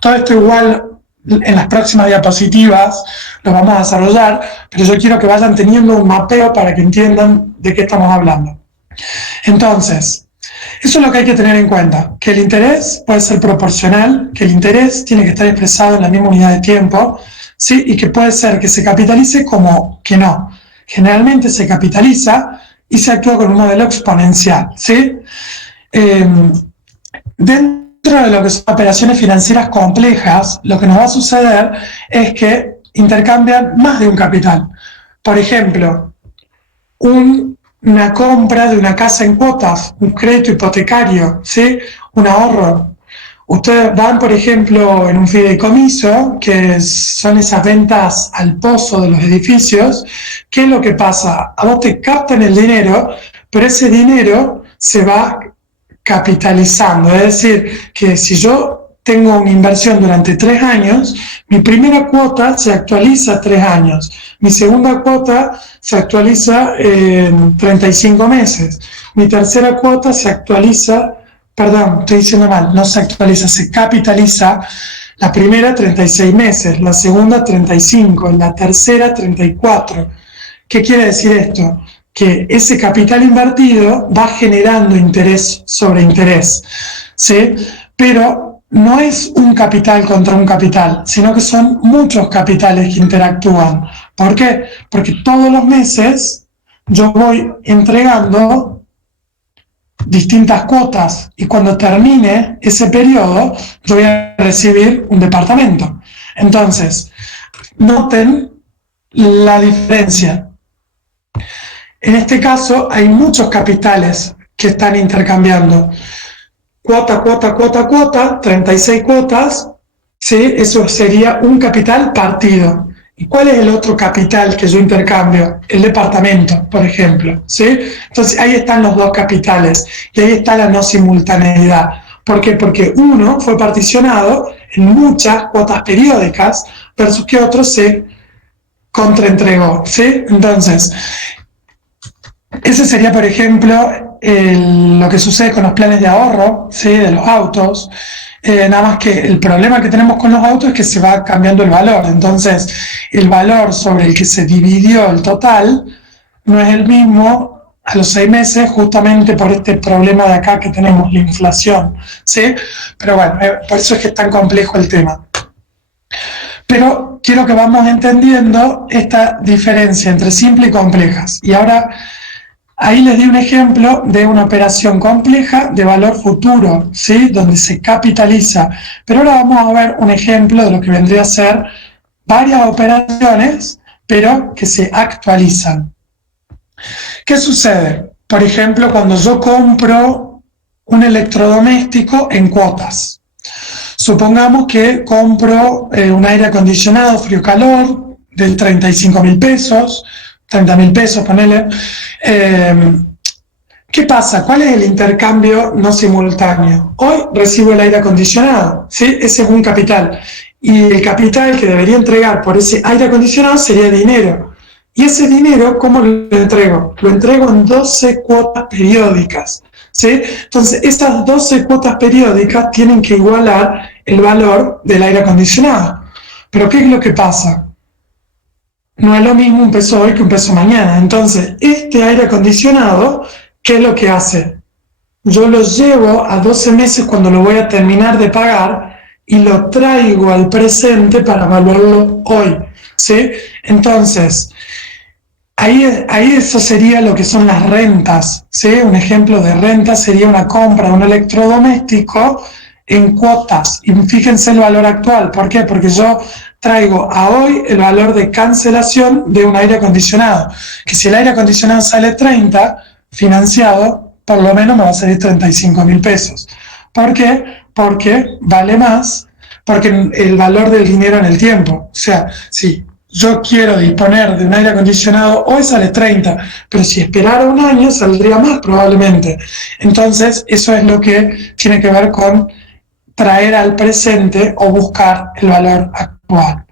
Todo esto igual en las próximas diapositivas lo vamos a desarrollar, pero yo quiero que vayan teniendo un mapeo para que entiendan de qué estamos hablando. Entonces, eso es lo que hay que tener en cuenta, que el interés puede ser proporcional, que el interés tiene que estar expresado en la misma unidad de tiempo, ¿sí? Y que puede ser que se capitalice como que no. Generalmente se capitaliza y se actúa con un modelo exponencial, ¿sí? Dentro de lo que son operaciones financieras complejas, lo que nos va a suceder es que intercambian más de un capital. Por ejemplo, una compra de una casa en cuotas, un crédito hipotecario, ¿sí? Un ahorro. Ustedes van, por ejemplo, en un fideicomiso, que son esas ventas al pozo de los edificios. ¿Qué es lo que pasa? A vos te captan el dinero, pero ese dinero se va capitalizando. Es decir, que si yo tengo una inversión durante 3 años, mi primera cuota se actualiza 3 años, mi segunda cuota se actualiza en 35 meses, mi tercera cuota se actualiza, perdón, estoy diciendo mal, no se actualiza, se capitaliza, la primera 36 meses, la segunda 35, la tercera 34. ¿Qué quiere decir esto? Que ese capital invertido va generando interés sobre interés, ¿sí? Pero no es un capital contra un capital, sino que son muchos capitales que interactúan. ¿Por qué? Porque todos los meses yo voy entregando distintas cuotas y cuando termine ese periodo yo voy a recibir un departamento. Entonces, noten la diferencia. En este caso hay muchos capitales que están intercambiando. Cuota, cuota, cuota, cuota, 36 cuotas, ¿sí? Eso sería un capital partido. ¿Y cuál es el otro capital que yo intercambio? El departamento, por ejemplo, ¿sí? Entonces ahí están los dos capitales y ahí está la no simultaneidad. ¿Por qué? Porque uno fue particionado en muchas cuotas periódicas versus que otro se contraentregó, ¿sí? Entonces, ese sería, por ejemplo, lo que sucede con los planes de ahorro, ¿sí? De los autos. Nada más que el problema que tenemos con los autos es que se va cambiando el valor. Entonces, el valor sobre el que se dividió el total no es el mismo a los 6 meses, justamente por este problema de acá que tenemos, la inflación, ¿sí? Pero bueno, por eso es que es tan complejo el tema. Pero quiero que vamos entendiendo esta diferencia entre simple y complejas. Y ahora, ahí les di un ejemplo de una operación compleja de valor futuro, ¿sí? Donde se capitaliza. Pero ahora vamos a ver un ejemplo de lo que vendría a ser varias operaciones, pero que se actualizan. ¿Qué sucede? Por ejemplo, cuando yo compro un electrodoméstico en cuotas. Supongamos que compro un aire acondicionado frío-calor de 35.000 pesos, 30.000 pesos, ponele. ¿Qué pasa? ¿Cuál es el intercambio no simultáneo? Hoy recibo el aire acondicionado, ¿sí? Ese es un capital. Y el capital que debería entregar por ese aire acondicionado sería dinero. Y ese dinero, ¿cómo lo entrego? Lo entrego en 12 cuotas periódicas, ¿sí? Entonces, esas 12 cuotas periódicas tienen que igualar el valor del aire acondicionado. Pero ¿qué es lo que pasa? No es lo mismo un peso hoy que un peso mañana. Entonces, este aire acondicionado, ¿qué es lo que hace? Yo lo llevo a 12 meses cuando lo voy a terminar de pagar y lo traigo al presente para evaluarlo hoy, ¿sí? Entonces, ahí eso sería lo que son las rentas, ¿sí? Un ejemplo de renta sería una compra de un electrodoméstico en cuotas. Y fíjense el valor actual. ¿Por qué? Porque yo traigo a hoy el valor de cancelación de un aire acondicionado. Que si el aire acondicionado sale 30, financiado, por lo menos me va a salir 35.000 pesos. ¿Por qué? Porque vale más, porque el valor del dinero en el tiempo. O sea, si yo quiero disponer de un aire acondicionado, hoy sale 30, pero si esperara un año saldría más probablemente. Entonces, eso es lo que tiene que ver con traer al presente o buscar el valor actual.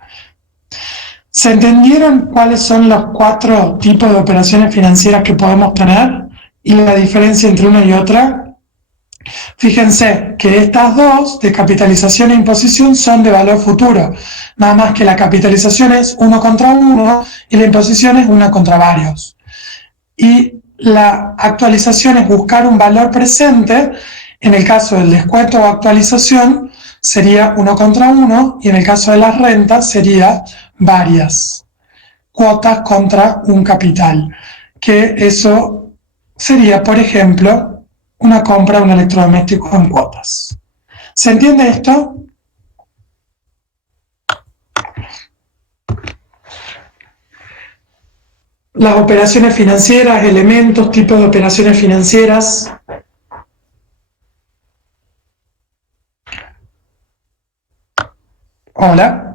¿Se entendieron cuáles son los 4 tipos de operaciones financieras que podemos tener y la diferencia entre una y otra? Fíjense que estas dos, de capitalización e imposición, son de valor futuro. Nada más que la capitalización es 1 contra 1 y la imposición es 1 contra varios. Y la actualización es buscar un valor presente. En el caso del descuento o actualización sería 1 contra 1 y en el caso de las rentas sería varias cuotas contra un capital, que eso sería, por ejemplo, una compra de un electrodoméstico en cuotas. ¿Se entiende esto? Las operaciones financieras, elementos, tipos de operaciones financieras. Hola.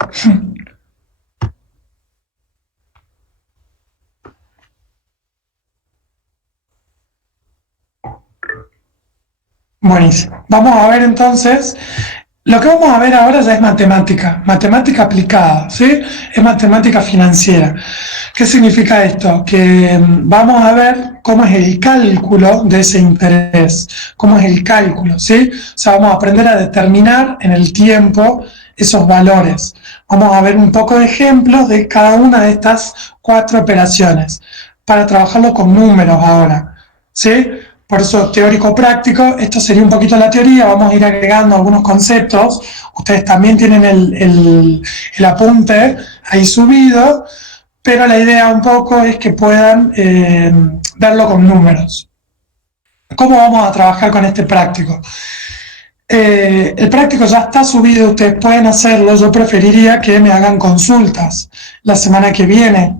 Buenísimo. Vamos a ver entonces, lo que vamos a ver ahora ya es matemática aplicada, ¿sí? Es matemática financiera. ¿Qué significa esto? Que vamos a ver cómo es el cálculo de ese interés, cómo es el cálculo, ¿sí? O sea, vamos a aprender a determinar en el tiempo esos valores. Vamos a ver un poco de ejemplos de cada una de estas 4 operaciones para trabajarlo con números ahora, ¿sí? Por eso teórico-práctico, esto sería un poquito la teoría, vamos a ir agregando algunos conceptos, ustedes también tienen el apunte ahí subido, pero la idea un poco es que puedan verlo con números. ¿Cómo vamos a trabajar con este práctico? El práctico ya está subido, ustedes pueden hacerlo. Yo preferiría que me hagan consultas la semana que viene,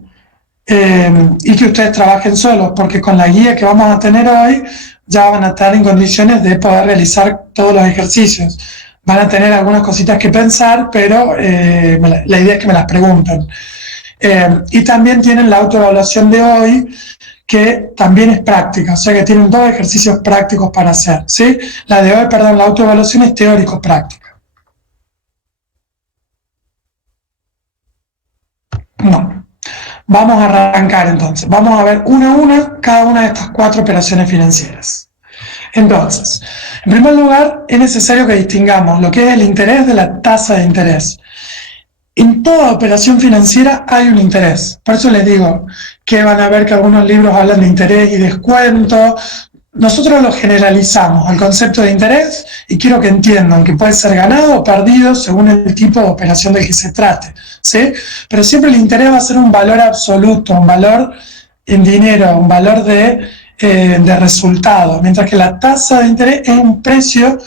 y que ustedes trabajen solos, porque con la guía que vamos a tener hoy ya van a estar en condiciones de poder realizar todos los ejercicios. Van a tener algunas cositas que pensar, pero la idea es que me las pregunten. Y también tienen la autoevaluación de hoy, que también es práctica, o sea que tienen dos ejercicios prácticos para hacer, ¿sí? La de hoy, perdón, la autoevaluación es teórico-práctica. No. Vamos a arrancar entonces. Vamos a ver una a una cada una de estas 4 operaciones financieras. Entonces, en primer lugar, es necesario que distingamos lo que es el interés de la tasa de interés. En toda operación financiera hay un interés. Por eso les digo que van a ver que algunos libros hablan de interés y descuento. Nosotros lo generalizamos al concepto de interés y quiero que entiendan que puede ser ganado o perdido según el tipo de operación del que se trate, ¿sí? Pero siempre el interés va a ser un valor absoluto, un valor en dinero, un valor de resultado, mientras que la tasa de interés es un precio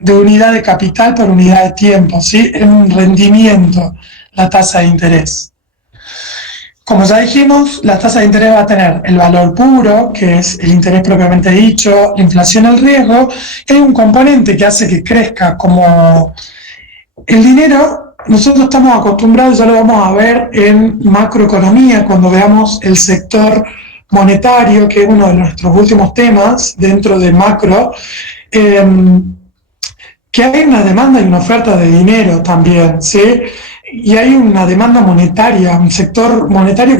de unidad de capital por unidad de tiempo, ¿sí? Es un rendimiento la tasa de interés. Como ya dijimos, la tasa de interés va a tener el valor puro, que es el interés propiamente dicho, la inflación, el riesgo, y hay un componente que hace que crezca como el dinero. Nosotros estamos acostumbrados, ya lo vamos a ver en macroeconomía, cuando veamos el sector monetario, que es uno de nuestros últimos temas dentro de macro, que hay una demanda y una oferta de dinero también, ¿sí? Y hay una demanda monetaria, un sector monetario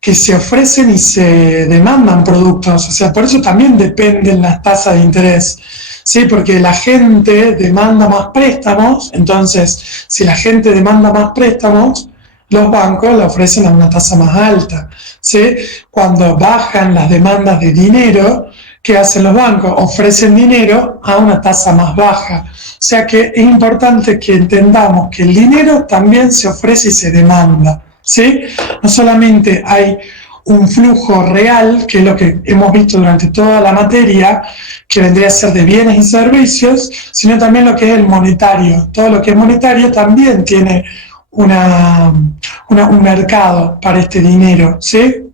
que se ofrecen y se demandan productos, o sea, por eso también dependen las tasas de interés, ¿sí? Porque la gente demanda más préstamos, entonces, si la gente demanda más préstamos, los bancos le ofrecen a una tasa más alta, ¿sí? Cuando bajan las demandas de dinero, ¿qué hacen los bancos? Ofrecen dinero a una tasa más baja. O sea que es importante que entendamos que el dinero también se ofrece y se demanda, ¿sí? No solamente hay un flujo real, que es lo que hemos visto durante toda la materia, que vendría a ser de bienes y servicios, sino también lo que es el monetario. Todo lo que es monetario también tiene un mercado para este dinero, ¿sí?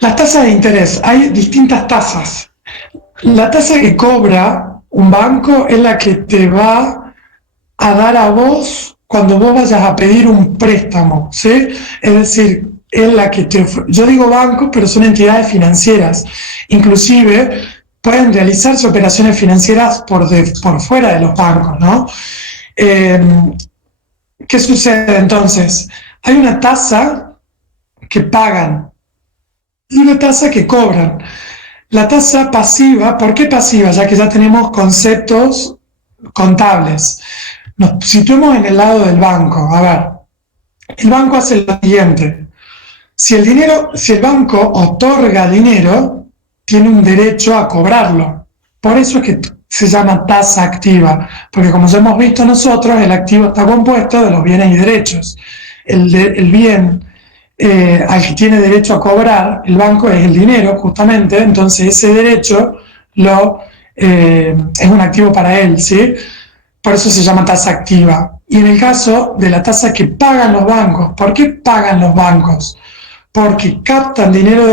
Las tasas de interés, hay distintas tasas. La tasa que cobra un banco es la que te va a dar a vos cuando vos vayas a pedir un préstamo, ¿sí? Es decir, es la que yo digo bancos, pero son entidades financieras. Inclusive pueden realizarse operaciones financieras por fuera de los bancos, ¿no? ¿Qué sucede entonces? Hay una tasa que pagan y una tasa que cobran. La tasa pasiva, ¿por qué pasiva? Ya que ya tenemos conceptos contables. Nos situemos en el lado del banco. A ver, el banco hace lo siguiente. Si el banco otorga dinero, tiene un derecho a cobrarlo. Por eso es que se llama tasa activa, porque como ya hemos visto nosotros, el activo está compuesto de los bienes y derechos. El bien al que tiene derecho a cobrar el banco es el dinero, justamente, entonces ese derecho es un activo para él, ¿sí? Por eso se llama tasa activa. Y en el caso de la tasa que pagan los bancos, ¿por qué pagan los bancos? Porque captan dinero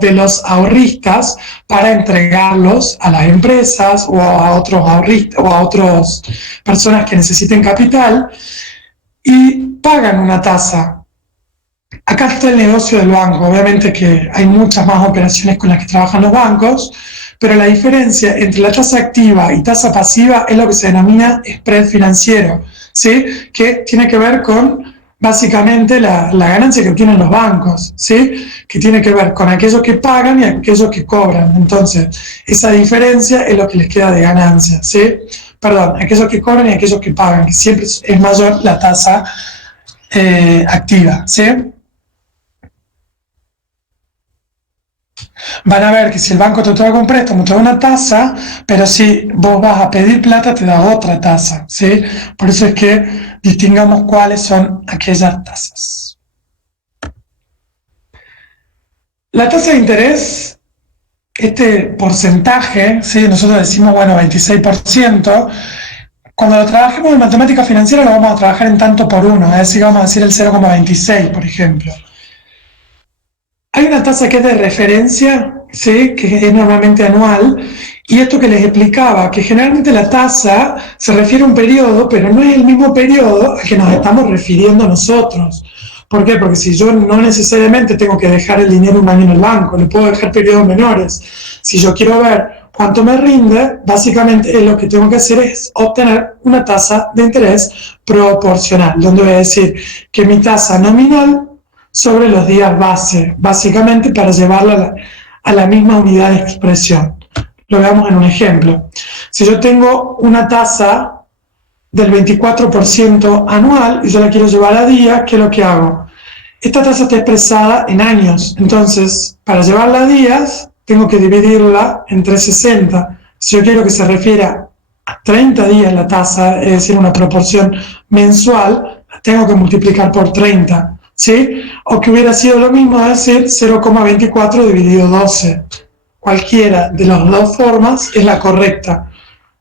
de los ahorristas para entregarlos a las empresas o a otros ahorristas o a otras personas que necesiten capital y pagan una tasa. Acá está el negocio del banco. Obviamente que hay muchas más operaciones con las que trabajan los bancos, pero la diferencia entre la tasa activa y tasa pasiva es lo que se denomina spread financiero, ¿sí? Que tiene que ver con básicamente la ganancia que obtienen los bancos, ¿sí? Que tiene que ver con aquellos que pagan y aquellos que cobran. Entonces, esa diferencia es lo que les queda de ganancia, ¿sí? Perdón, aquellos que cobran y aquellos que pagan, que siempre es mayor la tasa activa, ¿sí? Van a ver que si el banco te otorga un préstamo te da una tasa, pero si vos vas a pedir plata te da otra tasa, ¿sí? Por eso es que distingamos cuáles son aquellas tasas. La tasa de interés este porcentaje, ¿sí? Nosotros decimos, bueno, 26%, cuando lo trabajemos en matemática financiera lo vamos a trabajar en tanto por uno, es decir, vamos a decir el 0,26, por ejemplo. Hay una tasa que es de referencia, ¿sí? Que es normalmente anual, y esto que les explicaba, que generalmente la tasa se refiere a un periodo, pero no es el mismo periodo al que nos estamos refiriendo nosotros. ¿Por qué? Porque si yo no necesariamente tengo que dejar el dinero un año en el banco, le puedo dejar periodos menores. Si yo quiero ver cuánto me rinde, básicamente lo que tengo que hacer es obtener una tasa de interés proporcional, donde voy a decir que mi tasa nominal sobre los días base, básicamente para llevarla a la misma unidad de expresión. Lo veamos en un ejemplo. Si yo tengo una tasa del 24% anual y yo la quiero llevar a días, ¿qué es lo que hago? Esta tasa está expresada en años, entonces para llevarla a días tengo que dividirla entre 60. Si yo quiero que se refiera a 30 días la tasa, es decir, una proporción mensual, la tengo que multiplicar por 30, ¿sí? O que hubiera sido lo mismo decir 0,24 dividido 12. Cualquiera de las dos formas es la correcta.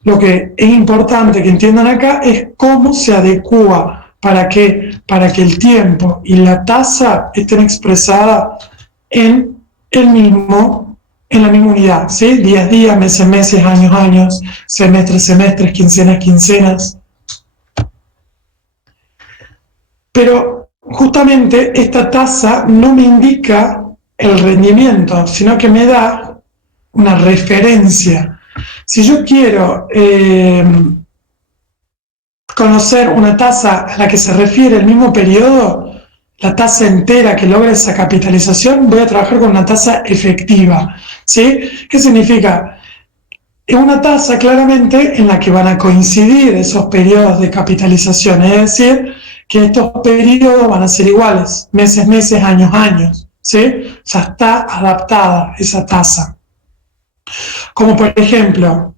Lo que es importante que entiendan acá es cómo se adecua para que el tiempo y la tasa estén expresadas en la misma unidad, ¿sí? Días, días, meses, meses, años, años, semestres, semestres, quincenas, quincenas. Pero justamente esta tasa no me indica el rendimiento, sino que me da una referencia. Si yo quiero conocer una tasa a la que se refiere el mismo periodo, la tasa entera que logra esa capitalización, voy a trabajar con una tasa efectiva, ¿sí? ¿Qué significa? Es una tasa claramente en la que van a coincidir esos periodos de capitalización, es decir, que estos periodos van a ser iguales, meses, meses, años, años, ¿sí? O sea, está adaptada esa tasa. Como por ejemplo,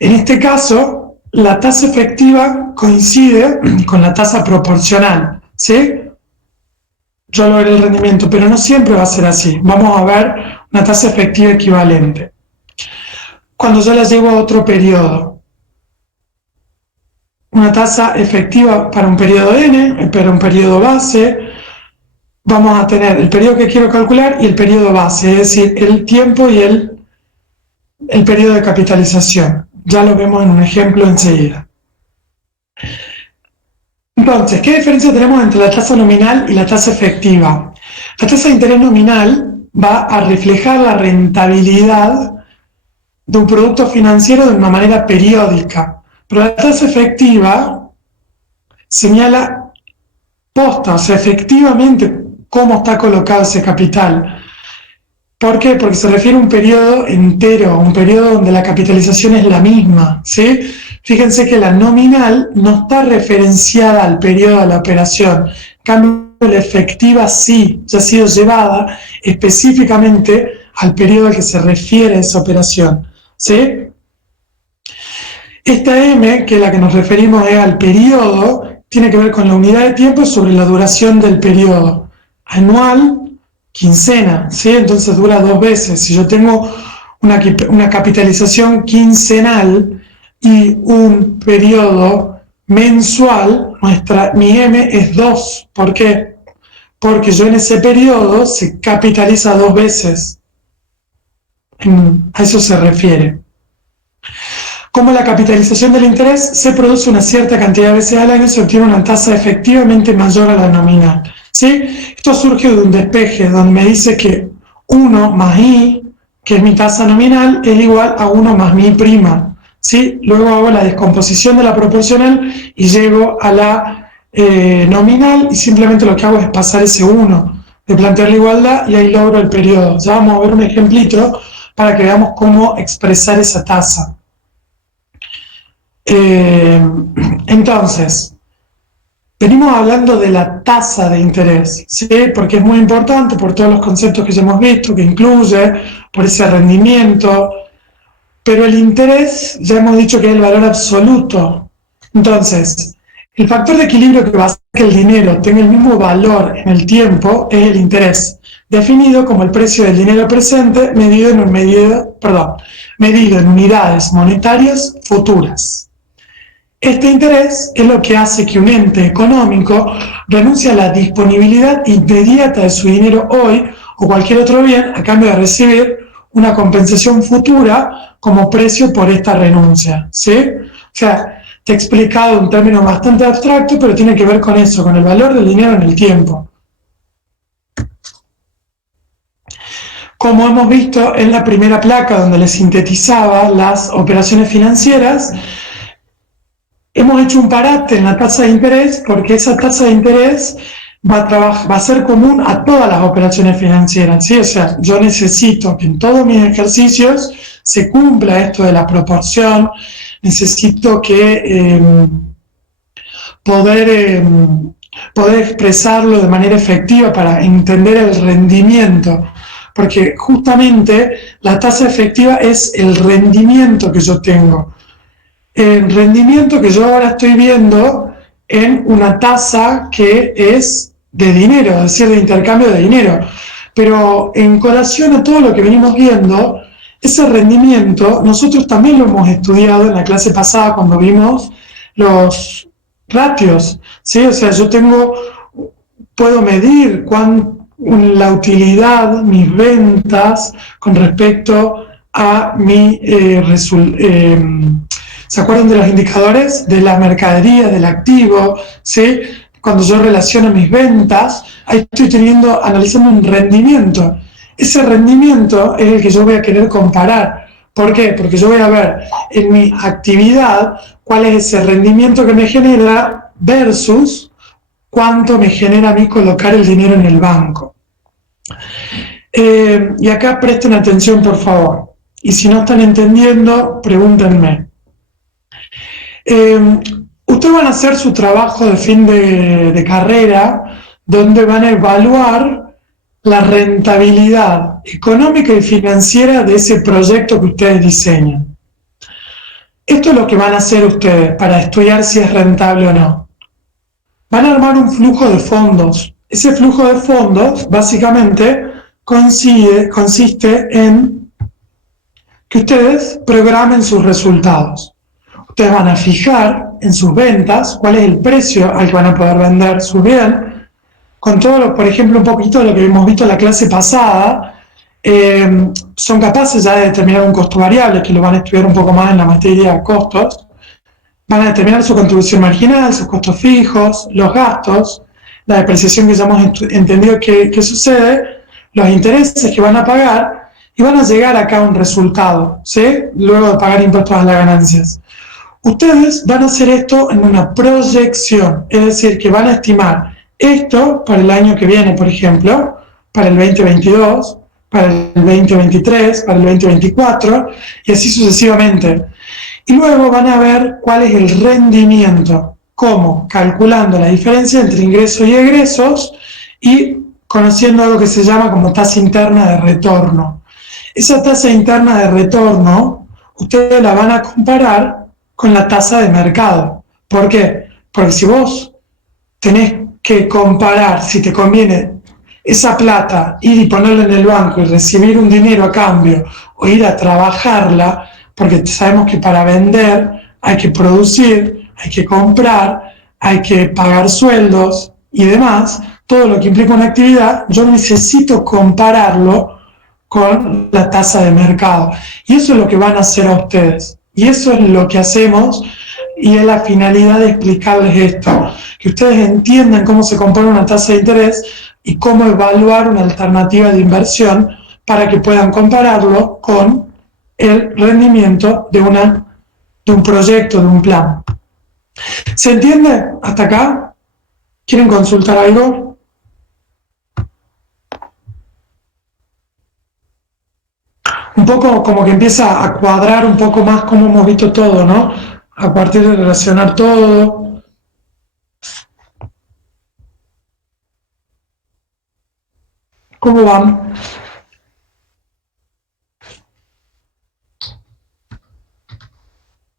en este caso, la tasa efectiva coincide con la tasa proporcional, ¿sí? Yo logré el rendimiento, pero no siempre va a ser así. Vamos a ver una tasa efectiva equivalente. Cuando yo la llevo a otro periodo, una tasa efectiva para un periodo n, para un periodo base, vamos a tener el periodo que quiero calcular y el periodo base, es decir, el tiempo y el periodo de capitalización. Ya lo vemos en un ejemplo enseguida. Entonces, ¿qué diferencia tenemos entre la tasa nominal y la tasa efectiva? La tasa de interés nominal va a reflejar la rentabilidad de un producto financiero de una manera periódica, pero la tasa efectiva señala posta, o sea, efectivamente cómo está colocado ese capital. ¿Por qué? Porque se refiere a un periodo entero, un periodo donde la capitalización es la misma, ¿sí? Fíjense que la nominal no está referenciada al periodo de la operación, en cambio la efectiva sí, ya ha sido llevada específicamente al periodo al que se refiere esa operación, ¿sí? Esta M, que es la que nos referimos es al periodo, tiene que ver con la unidad de tiempo sobre la duración del periodo. Anual, quincena, ¿sí? Entonces dura 2 veces. Si yo tengo una capitalización quincenal y un periodo mensual, mi M es 2. ¿Por qué? Porque yo en ese periodo se capitaliza 2 veces. A eso se refiere. Como la capitalización del interés se produce una cierta cantidad de veces al año, se obtiene una tasa efectivamente mayor a la nominal, ¿sí? Esto surge de un despeje donde me dice que 1 más I, que es mi tasa nominal, es igual a 1 más mi prima, ¿sí? Luego hago la descomposición de la proporcional y llego a la nominal y simplemente lo que hago es pasar ese 1, de plantear la igualdad y ahí logro el periodo. Ya vamos a ver un ejemplito para que veamos cómo expresar esa tasa. Entonces, venimos hablando de la tasa de interés, ¿sí? Porque es muy importante por todos los conceptos que ya hemos visto, que incluye, por ese rendimiento, pero el interés ya hemos dicho que es el valor absoluto. Entonces, El factor de equilibrio que va a hacer que el dinero tenga el mismo valor en el tiempo es el interés, definido como el precio del dinero presente medido en unidades monetarias futuras. Este interés es lo que hace que un ente económico renuncie a la disponibilidad inmediata de su dinero hoy o cualquier otro bien a cambio de recibir una compensación futura como precio por esta renuncia, ¿sí? O sea, te he explicado un término bastante abstracto, pero tiene que ver con eso, con el valor del dinero en el tiempo. Como hemos visto en la primera placa donde les sintetizaba las operaciones financieras, hemos hecho un parate en la tasa de interés porque esa tasa de interés va a ser común a todas las operaciones financieras, ¿sí? O sea, yo necesito que en todos mis ejercicios se cumpla esto de la proporción, necesito que poder, eh, poder expresarlo de manera efectiva para entender el rendimiento, porque justamente la tasa efectiva es el rendimiento que yo tengo. El rendimiento que yo ahora estoy viendo en una tasa que es de dinero, es decir, de intercambio de dinero. Pero en colación a todo lo que venimos viendo, ese rendimiento nosotros también lo hemos estudiado en la clase pasada cuando vimos los ratios, ¿sí? O sea, puedo medir la utilidad, mis ventas con respecto a ¿se acuerdan de los indicadores? De la mercadería, del activo, ¿sí? Cuando yo relaciono mis ventas, ahí estoy analizando un rendimiento. Ese rendimiento es el que yo voy a querer comparar. ¿Por qué? Porque yo voy a ver en mi actividad cuál es ese rendimiento que me genera versus cuánto me genera a mí colocar el dinero en el banco. Y acá presten atención, por favor. Y si no están entendiendo, pregúntenme. Ustedes van a hacer su trabajo de fin de carrera, donde van a evaluar la rentabilidad económica y financiera de ese proyecto que ustedes diseñan. Esto es lo que van a hacer ustedes para estudiar si es rentable o no. Van a armar un flujo de fondos. Ese flujo de fondos básicamente consiste en que ustedes programen sus resultados. Ustedes van a fijar en sus ventas cuál es el precio al que van a poder vender su bien. Con todo, por ejemplo, un poquito de lo que hemos visto en la clase pasada, son capaces ya de determinar un costo variable, que lo van a estudiar un poco más en la materia de costos. Van a determinar su contribución marginal, sus costos fijos, los gastos, la depreciación que ya hemos entendido que sucede, los intereses que van a pagar y van a llegar acá a un resultado, ¿sí? Luego de pagar impuestos a las ganancias. Ustedes van a hacer esto en una proyección, es decir, que van a estimar esto para el año que viene, por ejemplo, para el 2022, para el 2023, para el 2024 y así sucesivamente. Y luego van a ver cuál es el rendimiento, cómo, calculando la diferencia entre ingresos y egresos y conociendo algo que se llama como tasa interna de retorno. Esa tasa interna de retorno, ustedes la van a comparar con la tasa de mercado. ¿Por qué? Porque si vos tenés que comparar si te conviene esa plata, ir y ponerla en el banco y recibir un dinero a cambio, o ir a trabajarla, porque sabemos que para vender hay que producir, hay que comprar, hay que pagar sueldos y demás, todo lo que implica una actividad, yo necesito compararlo con la tasa de mercado. Y eso es lo que van a hacer a ustedes. Y eso es lo que hacemos y es la finalidad de explicarles esto, que ustedes entiendan cómo se compone una tasa de interés y cómo evaluar una alternativa de inversión para que puedan compararlo con el rendimiento de un proyecto, de un plan. ¿Se entiende hasta acá? ¿Quieren consultar algo? Un poco como que empieza a cuadrar un poco más como hemos visto todo, ¿no? A partir de relacionar todo. ¿Cómo van?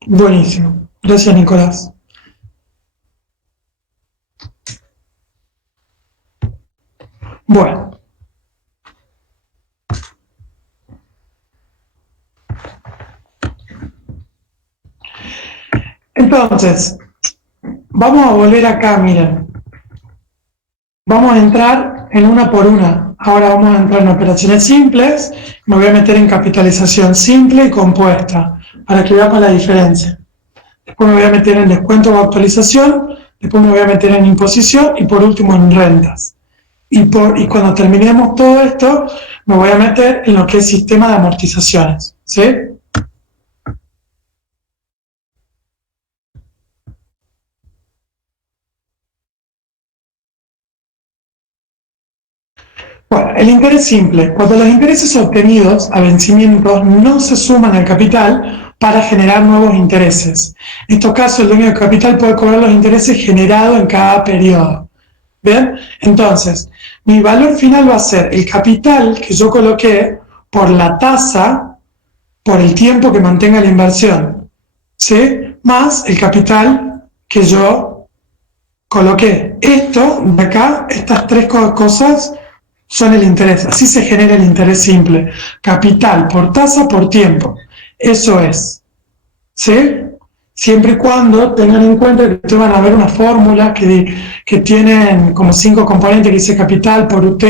Buenísimo. Gracias, Nicolás. Bueno. Entonces, vamos a volver acá, miren. Vamos a entrar en una por una. Ahora vamos a entrar en operaciones simples. Me voy a meter en capitalización simple y compuesta, para que veamos la diferencia. Después me voy a meter en descuento o actualización, después me voy a meter en imposición y por último en rentas. Y cuando terminemos todo esto, me voy a meter en lo que es sistema de amortizaciones, ¿sí? Bueno, el interés simple. Cuando los intereses obtenidos a vencimientos no se suman al capital para generar nuevos intereses. En estos casos, el dueño del capital puede cobrar los intereses generados en cada periodo. ¿Bien? Entonces, mi valor final va a ser el capital que yo coloqué por la tasa, por el tiempo que mantenga la inversión, ¿sí? Más el capital que yo coloqué. Esto de acá, estas tres cosas son el interés. Así se genera el interés simple. Capital por tasa por tiempo. Eso es. ¿Sí? Siempre y cuando tengan en cuenta que ustedes van a ver una fórmula que tienen como 5 componentes que dice capital por UT,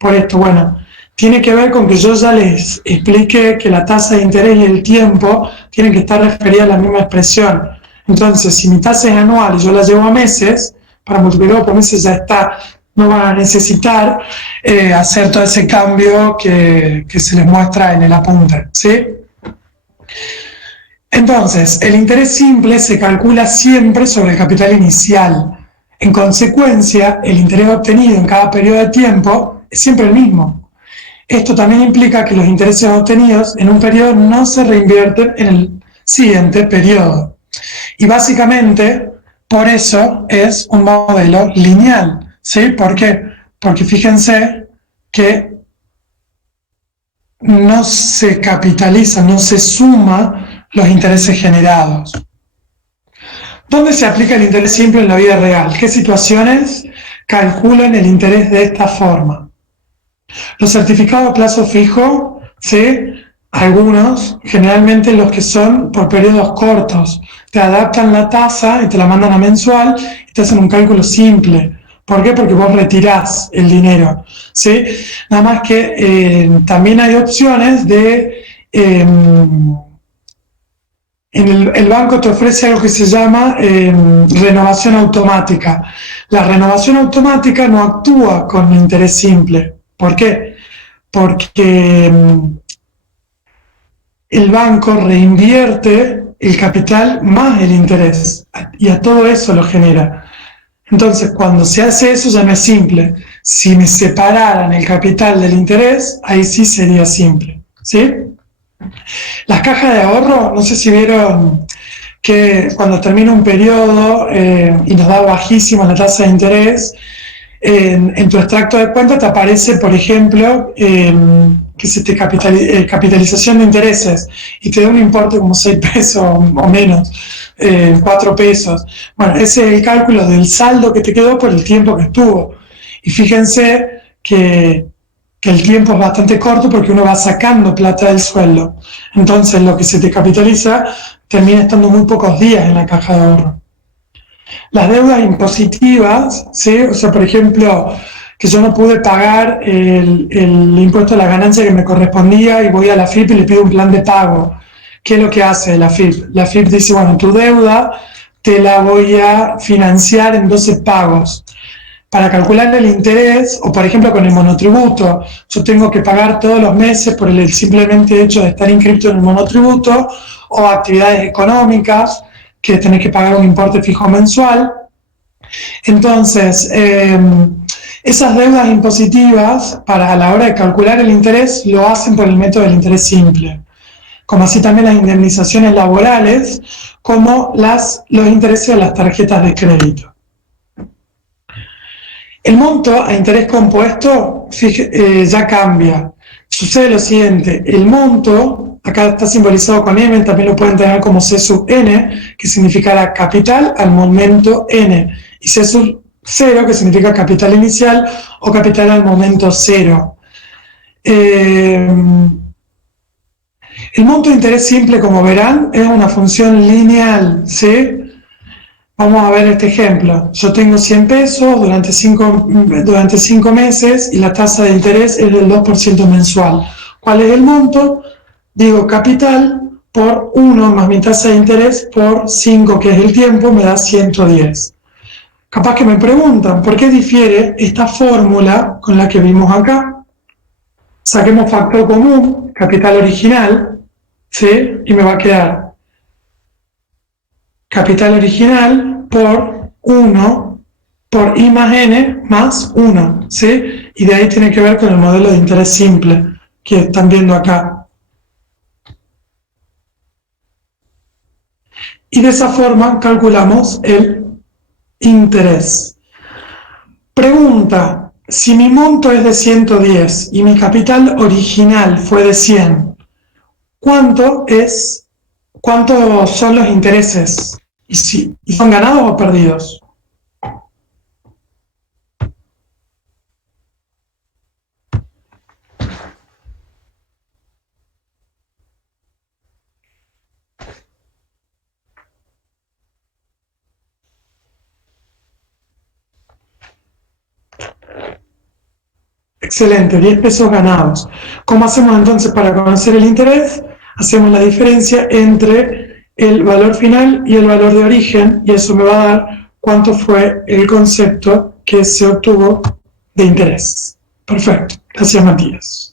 por esto. Bueno, tiene que ver con que yo ya les expliqué que la tasa de interés y el tiempo tienen que estar referidas a la misma expresión. Entonces, si mi tasa es anual y yo la llevo a meses, para multiplicar por meses ya está. No van a necesitar hacer todo ese cambio que se les muestra en el apunte, ¿sí? Entonces, el interés simple se calcula siempre sobre el capital inicial. En consecuencia, el interés obtenido en cada periodo de tiempo es siempre el mismo. Esto también implica que los intereses obtenidos en un periodo no se reinvierten en el siguiente periodo. Y básicamente, por eso es un modelo lineal. ¿Sí? ¿Por qué? Porque fíjense que no se capitaliza, no se suma los intereses generados. ¿Dónde se aplica el interés simple en la vida real? ¿Qué situaciones calculan el interés de esta forma? Los certificados a plazo fijo, ¿sí? Algunos, generalmente los que son por periodos cortos, te adaptan la tasa y te la mandan a mensual y te hacen un cálculo simple. ¿Por qué? Porque vos retirás el dinero, ¿sí? Nada más que también hay opciones de... el banco te ofrece algo que se llama renovación automática. La renovación automática no actúa con interés simple. ¿Por qué? Porque el banco reinvierte el capital más el interés y a todo eso lo genera. Entonces, cuando se hace eso ya no es simple. Si me separaran el capital del interés, ahí sí sería simple, ¿sí? Las cajas de ahorro, no sé si vieron que cuando termina un periodo y nos da bajísima la tasa de interés, en tu extracto de cuenta te aparece, por ejemplo, que se te capitalización de intereses y te da un importe como 6 pesos o menos. 4 pesos. Bueno, ese es el cálculo del saldo que te quedó por el tiempo que estuvo. Y fíjense que el tiempo es bastante corto porque uno va sacando plata del sueldo. Entonces, lo que se te capitaliza termina estando muy pocos días en la caja de ahorro. Las deudas impositivas, ¿sí? O sea, por ejemplo, que yo no pude pagar el impuesto a la ganancia que me correspondía y voy a la AFIP y le pido un plan de pago. ¿Qué es lo que hace la AFIP? La AFIP dice, bueno, tu deuda te la voy a financiar en 12 pagos. Para calcular el interés, o por ejemplo con el monotributo, yo tengo que pagar todos los meses por el simplemente hecho de estar inscrito en el monotributo, o actividades económicas, que tenés que pagar un importe fijo mensual. Entonces, esas deudas impositivas, a la hora de calcular el interés, lo hacen por el método del interés simple. Como así también las indemnizaciones laborales, como los intereses de las tarjetas de crédito. El monto a interés compuesto ya cambia. Sucede lo siguiente, el monto, acá está simbolizado con M, también lo pueden tener como C sub N, que significará capital al momento N, y C sub cero, que significa capital inicial, o capital al momento cero. El monto de interés simple, como verán, es una función lineal, ¿sí? Vamos a ver este ejemplo. Yo tengo 100 pesos durante 5 meses y la tasa de interés es del 2% mensual. ¿Cuál es el monto? Digo capital por 1 más mi tasa de interés por 5, que es el tiempo, me da 110. Capaz que me preguntan, ¿por qué difiere esta fórmula con la que vimos acá? Saquemos factor común, capital original, ¿sí? Y me va a quedar capital original por 1 por I más N más 1, ¿sí? Y de ahí tiene que ver con el modelo de interés simple que están viendo acá. Y de esa forma calculamos el interés. Pregunta, si mi monto es de 110 y mi capital original fue de 100, ¿cuántos son los intereses? ¿Y son ganados o perdidos? Excelente, 10 pesos ganados. ¿Cómo hacemos entonces para conocer el interés? Hacemos la diferencia entre el valor final y el valor de origen, y eso me va a dar cuánto fue el concepto que se obtuvo de interés. Perfecto, gracias Matías.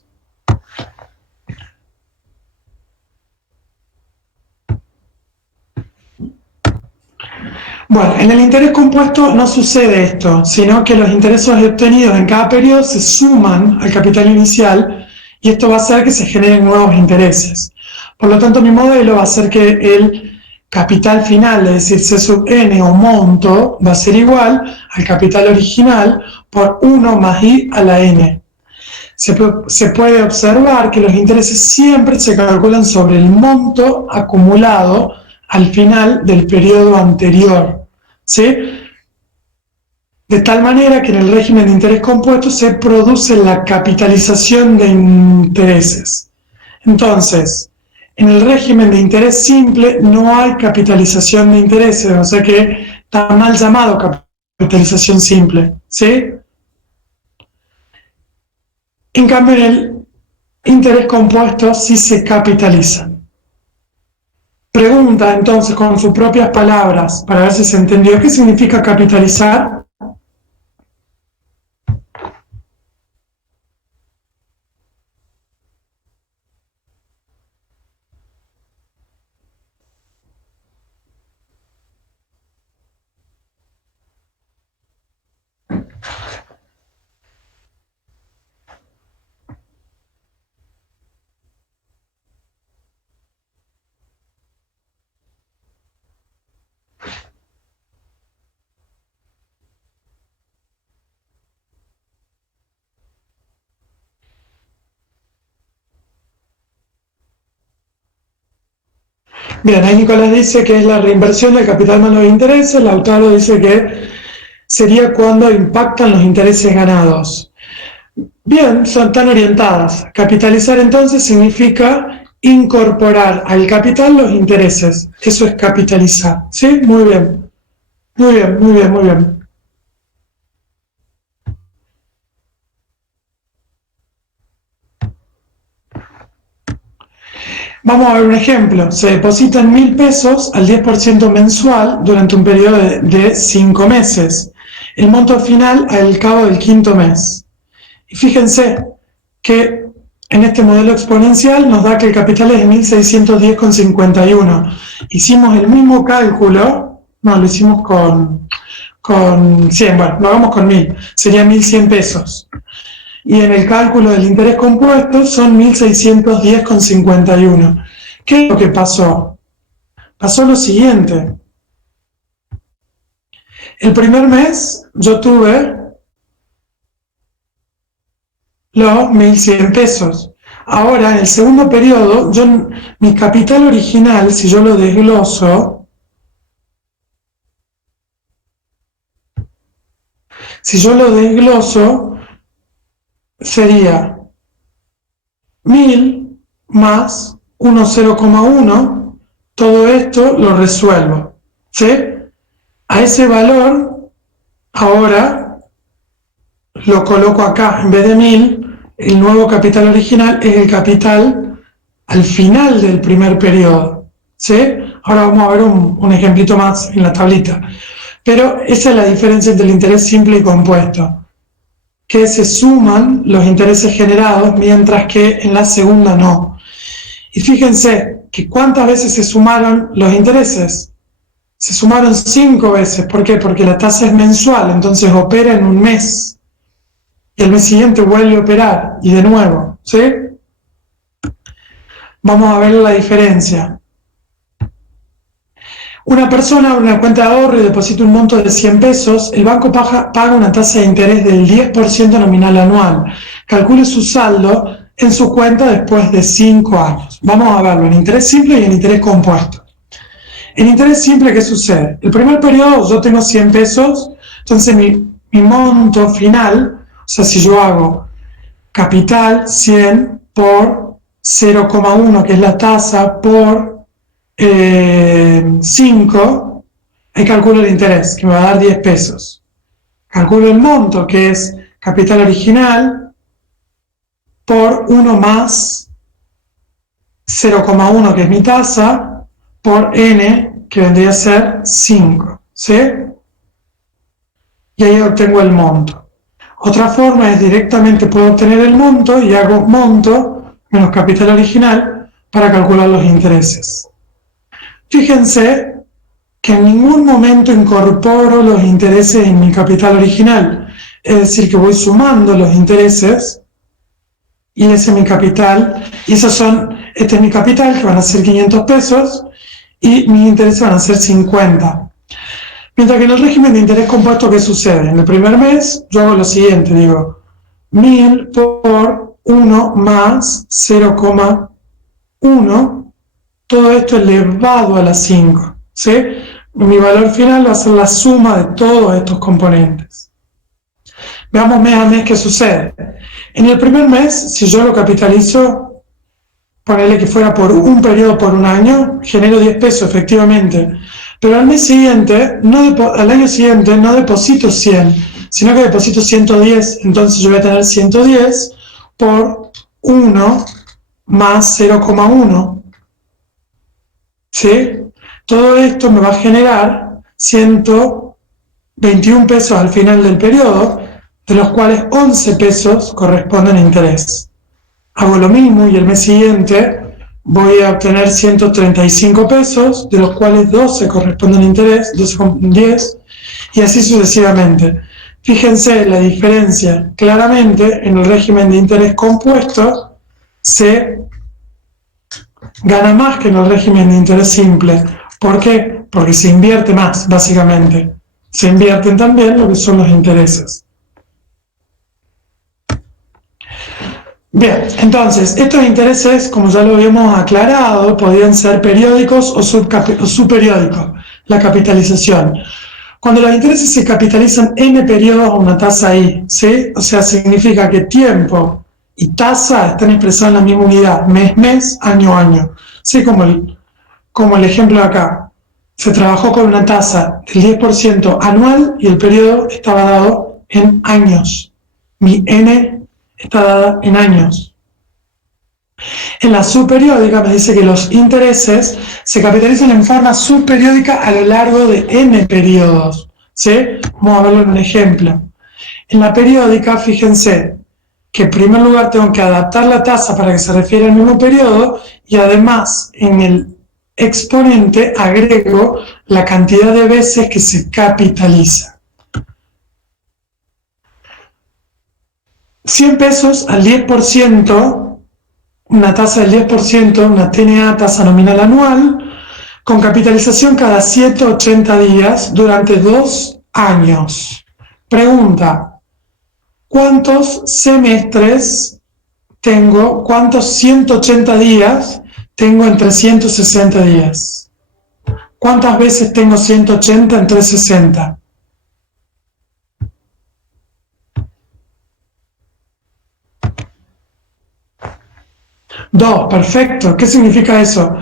Bueno, en el interés compuesto no sucede esto, sino que los intereses obtenidos en cada periodo se suman al capital inicial y esto va a hacer que se generen nuevos intereses. Por lo tanto, mi modelo va a hacer que el capital final, es decir, C sub n o monto, va a ser igual al capital original por 1 más I a la n. Se puede observar que los intereses siempre se calculan sobre el monto acumulado al final del periodo anterior, ¿sí? De tal manera que en el régimen de interés compuesto se produce la capitalización de intereses. Entonces, en el régimen de interés simple no hay capitalización de intereses, o sea que está mal llamado capitalización simple, ¿sí? En cambio, en el interés compuesto sí se capitalizan. Pregunta entonces con sus propias palabras para ver si se entendió qué significa capitalizar. Bien, ahí Nicolás dice que es la reinversión del capital más los intereses, Lautaro dice que sería cuando impactan los intereses ganados. Bien, son tan orientadas. Capitalizar entonces significa incorporar al capital los intereses. Eso es capitalizar. ¿Sí? Muy bien. Muy bien, muy bien, muy bien. Vamos a ver un ejemplo. Se depositan 1.000 pesos al 10% mensual durante un periodo de 5 meses. El monto final al cabo del quinto mes. Y fíjense que en este modelo exponencial nos da que el capital es de 1.610,51. Hicimos el mismo cálculo, no, lo hicimos con 100, bueno, lo hagamos con 1.000, serían 1.100 pesos. Y en el cálculo del interés compuesto son 1.610,51. ¿Qué es lo que pasó? Pasó lo siguiente. El primer mes yo tuve los 1.100 pesos. Ahora, en el segundo periodo, mi capital original, si yo lo desgloso, Si yo lo desgloso, sería 1000 más 1,0,1, todo esto lo resuelvo, ¿sí? A ese valor, ahora lo coloco acá, en vez de 1000, el nuevo capital original es el capital al final del primer periodo, ¿sí? Ahora vamos a ver un ejemplito más en la tablita. Pero esa es la diferencia entre el interés simple y compuesto, que se suman los intereses generados, mientras que en la segunda no. Y fíjense que cuántas veces se sumaron los intereses. Se sumaron 5 veces. ¿Por qué? Porque la tasa es mensual, entonces opera en un mes. Y el mes siguiente vuelve a operar, y de nuevo, ¿sí? Vamos a ver la diferencia. Una persona abre una cuenta de ahorro y deposita un monto de 100 pesos, el banco paga una tasa de interés del 10% nominal anual. Calcule su saldo en su cuenta después de 5 años. Vamos a verlo en interés simple y en interés compuesto. En interés simple, ¿qué sucede? El primer periodo yo tengo 100 pesos, entonces mi monto final, o sea, si yo hago capital 100 por 0,1, que es la tasa, por 5, ahí calculo el interés, que me va a dar 10 pesos. Calculo el monto, que es capital original, por 1 más 0,1, que es mi tasa, por n, que vendría a ser 5, ¿sí? Y ahí obtengo el monto. Otra forma es directamente puedo obtener el monto y hago monto menos capital original para calcular los intereses. Fíjense que en ningún momento incorporo los intereses en mi capital original, es decir, que voy sumando los intereses y ese es mi capital, y este es mi capital, que van a ser 500 pesos, y mis intereses van a ser 50. Mientras que en el régimen de interés compuesto, ¿qué sucede? En el primer mes yo hago lo siguiente, digo 1000 por 1 más 0,1, todo esto elevado a la 5, ¿sí? Mi valor final va a ser la suma de todos estos componentes. Veamos mes a mes qué sucede. En el primer mes, si yo lo capitalizo, ponerle que fuera por un periodo, por un año, genero 10 pesos efectivamente, pero al año siguiente no deposito 100, sino que deposito 110, entonces yo voy a tener 110 por 1 más 0,1. ¿Sí? Todo esto me va a generar 121 pesos al final del periodo, de los cuales 11 pesos corresponden a interés. Hago lo mismo y el mes siguiente voy a obtener 135 pesos, de los cuales 12 corresponden a interés, 12,10, y así sucesivamente. Fíjense la diferencia. Claramente, en el régimen de interés compuesto se gana más que en el régimen de interés simple. ¿Por qué? Porque se invierte más, básicamente. Se invierten también lo que son los intereses. Bien, entonces, estos intereses, como ya lo habíamos aclarado, podían ser periódicos o subperiódicos, la capitalización. Cuando los intereses se capitalizan n periodos a una tasa i, ¿sí? O sea, significa que tiempo y tasa están expresados en la misma unidad, mes, año. Sí, como el ejemplo de acá. Se trabajó con una tasa del 10% anual y el periodo estaba dado en años. Mi n está dada en años. En la subperiódica me dice que los intereses se capitalizan en forma subperiódica a lo largo de n periodos, ¿sí? Vamos a verlo en un ejemplo. En la periódica, fíjense que en primer lugar tengo que adaptar la tasa para que se refiera al mismo periodo y además en el exponente agrego la cantidad de veces que se capitaliza. 100 pesos al 10%, una tasa del 10%, una TNA, tasa nominal anual, con capitalización cada 180 días durante 2 años. Pregunta: ¿cuántos semestres tengo? ¿Cuántos 180 días tengo en 360 días? ¿Cuántas veces tengo 180 en 360? 2, perfecto. ¿Qué significa eso?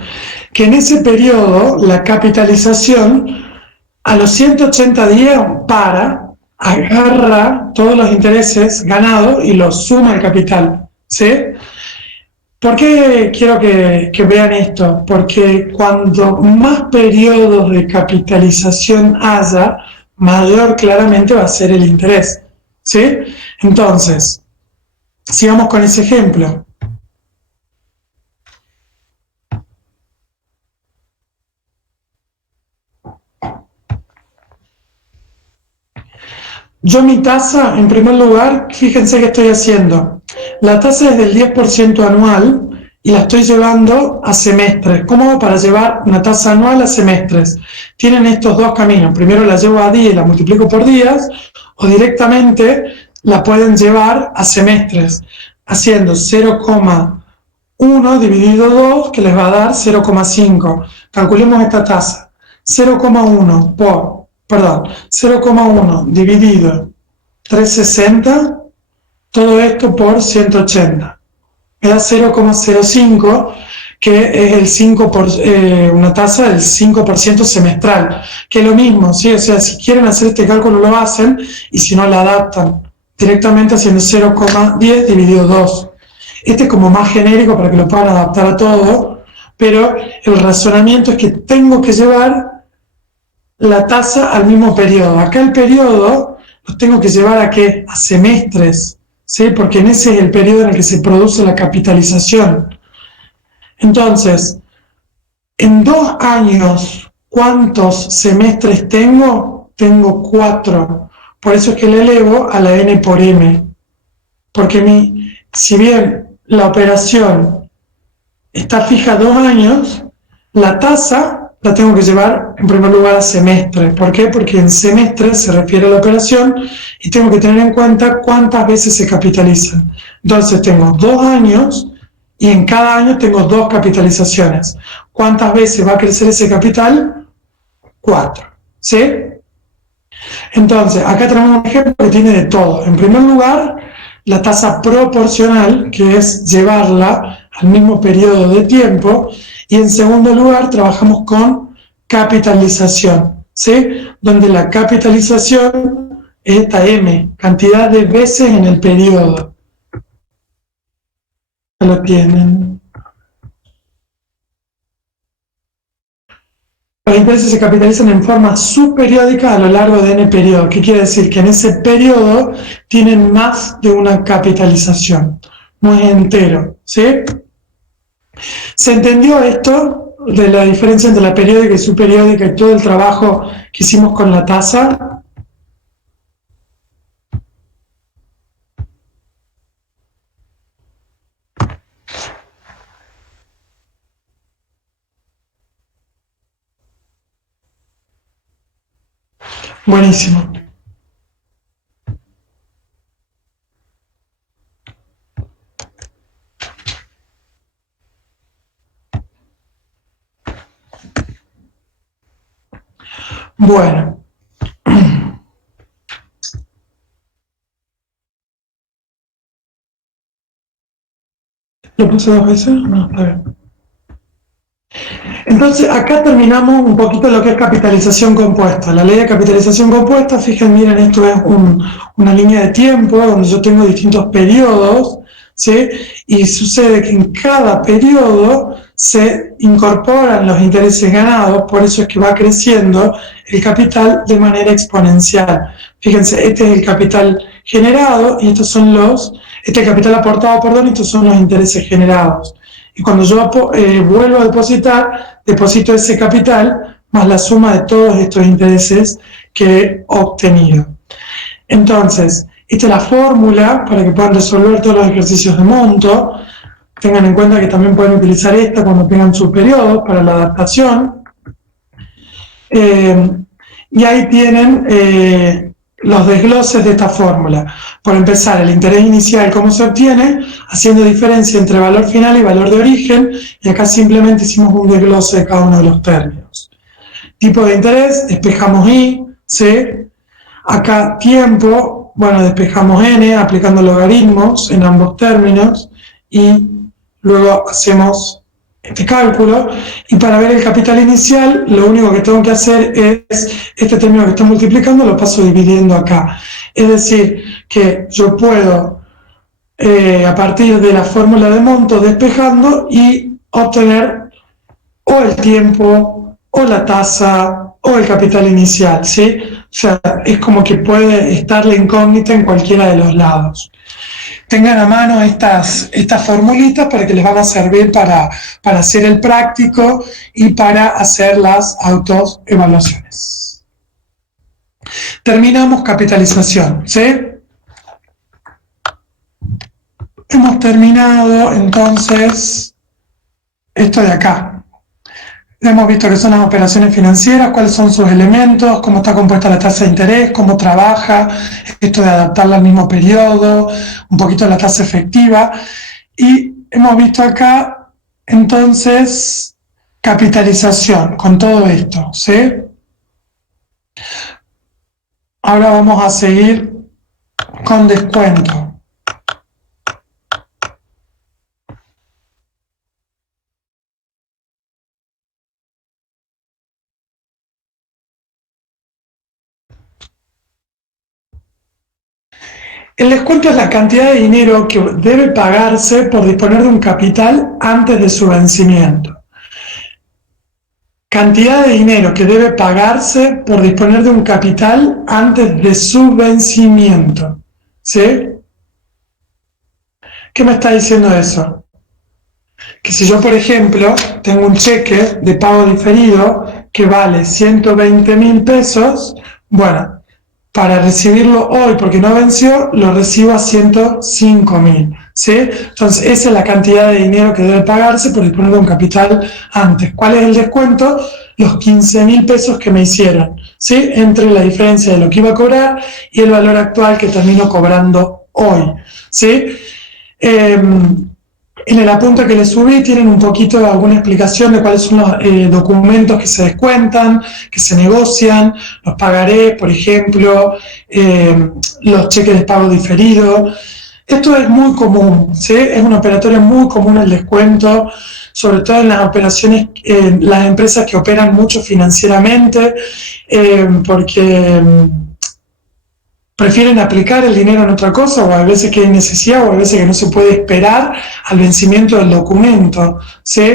Que en ese periodo la capitalización a los 180 días agarra todos los intereses ganados y los suma al capital, ¿sí? ¿Por qué quiero que vean esto? Porque cuando más periodos de capitalización haya, mayor claramente va a ser el interés, ¿sí? Entonces, sigamos con ese ejemplo. Yo mi tasa, en primer lugar, fíjense que estoy haciendo. La tasa es del 10% anual y la estoy llevando a semestres. ¿Cómo hago para llevar una tasa anual a semestres? Tienen estos dos caminos. Primero la llevo a día y la multiplico por días, o directamente la pueden llevar a semestres, haciendo 0,1 dividido 2, que les va a dar 0,5. Calculemos esta tasa. 0,1 dividido 360, todo esto por 180. Me da 0,05, que es el 5 una tasa del 5% semestral, que es lo mismo, ¿sí? O sea, si quieren hacer este cálculo lo hacen, y si no la adaptan directamente haciendo 0,10 dividido 2. Este es como más genérico para que lo puedan adaptar a todo, pero el razonamiento es que tengo que llevar la tasa al mismo periodo. Acá el periodo los tengo que llevar ¿a qué? A semestres, ¿sí? Porque en ese es el periodo en el que se produce la capitalización. Entonces, en 2 años, ¿cuántos semestres tengo? Tengo 4. Por eso es que le elevo a la n por m. Porque si bien la operación está fija 2 años, la tasa la tengo que llevar en primer lugar a semestre. ¿Por qué? Porque en semestre se refiere a la operación y tengo que tener en cuenta cuántas veces se capitalizan. Entonces tengo 2 años y en cada año tengo 2 capitalizaciones. ¿Cuántas veces va a crecer ese capital? 4. ¿Sí? Entonces, acá tenemos un ejemplo que tiene de todo. En primer lugar, la tasa proporcional, que es llevarla al mismo periodo de tiempo. Y en segundo lugar, trabajamos con capitalización, ¿sí? Donde la capitalización es esta M, cantidad de veces en el periodo. Lo tienen. Los intereses se capitalizan en forma subperiódica a lo largo de n periodos. ¿Qué quiere decir? Que en ese periodo tienen más de una capitalización. No es entero, ¿sí? ¿Se entendió esto de la diferencia entre la periódica y subperiódica y todo el trabajo que hicimos con la tasa? Buenísimo. Bueno. ¿Lo puse 2 veces? No, está bien. Entonces, acá terminamos un poquito lo que es capitalización compuesta. La ley de capitalización compuesta, fíjense, miren, esto es una línea de tiempo donde yo tengo distintos periodos, ¿sí? Y sucede que en cada periodo se incorporan los intereses ganados, por eso es que va creciendo el capital de manera exponencial. Fíjense, este es el capital generado y este es el capital aportado, perdón, y estos son los intereses generados. Y cuando yo vuelvo a depositar, deposito ese capital más la suma de todos estos intereses que he obtenido. Entonces, esta es la fórmula para que puedan resolver todos los ejercicios de monto. Tengan en cuenta que también pueden utilizar esta cuando tengan sus periodos para la adaptación. Y ahí tienen los desgloses de esta fórmula. Por empezar, el interés inicial, ¿cómo se obtiene? Haciendo diferencia entre valor final y valor de origen, y acá simplemente hicimos un desglose de cada uno de los términos. Tipo de interés, despejamos I, C. Acá tiempo, bueno, despejamos N, aplicando logaritmos en ambos términos, y luego hacemos este cálculo, y para ver el capital inicial, lo único que tengo que hacer es, este término que estoy multiplicando lo paso dividiendo acá. Es decir, que yo puedo, a partir de la fórmula de monto, despejando y obtener o el tiempo, o la tasa, o el capital inicial, ¿sí? O sea, es como que puede estar la incógnita en cualquiera de los lados. Tengan a mano estas formulitas para que les van a servir para hacer el práctico y para hacer las autoevaluaciones. Terminamos capitalización, ¿sí? Hemos terminado entonces esto de acá. Hemos visto qué son las operaciones financieras, cuáles son sus elementos, cómo está compuesta la tasa de interés, cómo trabaja, esto de adaptarla al mismo periodo, un poquito de la tasa efectiva. Y hemos visto acá, entonces, capitalización con todo esto, ¿sí? Ahora vamos a seguir con descuento. El descuento es la cantidad de dinero que debe pagarse por disponer de un capital antes de su vencimiento. Cantidad de dinero que debe pagarse por disponer de un capital antes de su vencimiento. ¿Sí? ¿Qué me está diciendo eso? Que si yo, por ejemplo, tengo un cheque de pago diferido que vale 120.000 pesos, bueno, para recibirlo hoy porque no venció, lo recibo a 105.000, ¿sí? Entonces, esa es la cantidad de dinero que debe pagarse por disponer de un capital antes. ¿Cuál es el descuento? Los 15.000 pesos que me hicieron, ¿sí? Entre la diferencia de lo que iba a cobrar y el valor actual que termino cobrando hoy, ¿sí? En el apunte que les subí tienen un poquito de alguna explicación de cuáles son los documentos que se descuentan, que se negocian, los pagarés, por ejemplo, los cheques de pago diferido. Esto es muy común, ¿sí? Es una operatoria muy común el descuento, sobre todo en las operaciones, las empresas que operan mucho financieramente, porque prefieren aplicar el dinero en otra cosa, o a veces que hay necesidad, o a veces que no se puede esperar al vencimiento del documento, ¿sí?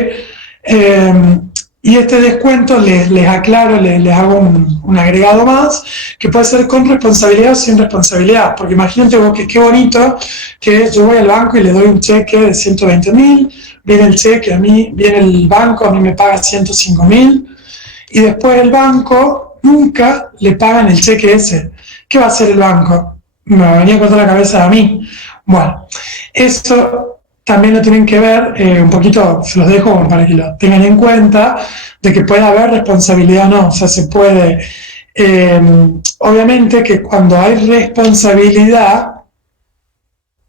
Y este descuento, les aclaro, les hago un agregado más, que puede ser con responsabilidad o sin responsabilidad, porque imagínate vos que qué bonito que yo voy al banco y le doy un cheque de 120.000, viene el cheque a mí, viene el banco, a mí me paga 105.000, y después el banco nunca le pagan el cheque ese. ¿Qué va a hacer el banco? Me va a venir a cortar la cabeza a mí. Bueno, eso también lo tienen que ver, un poquito se los dejo para que lo tengan en cuenta, de que puede haber responsabilidad o no. O sea, se puede, obviamente que cuando hay responsabilidad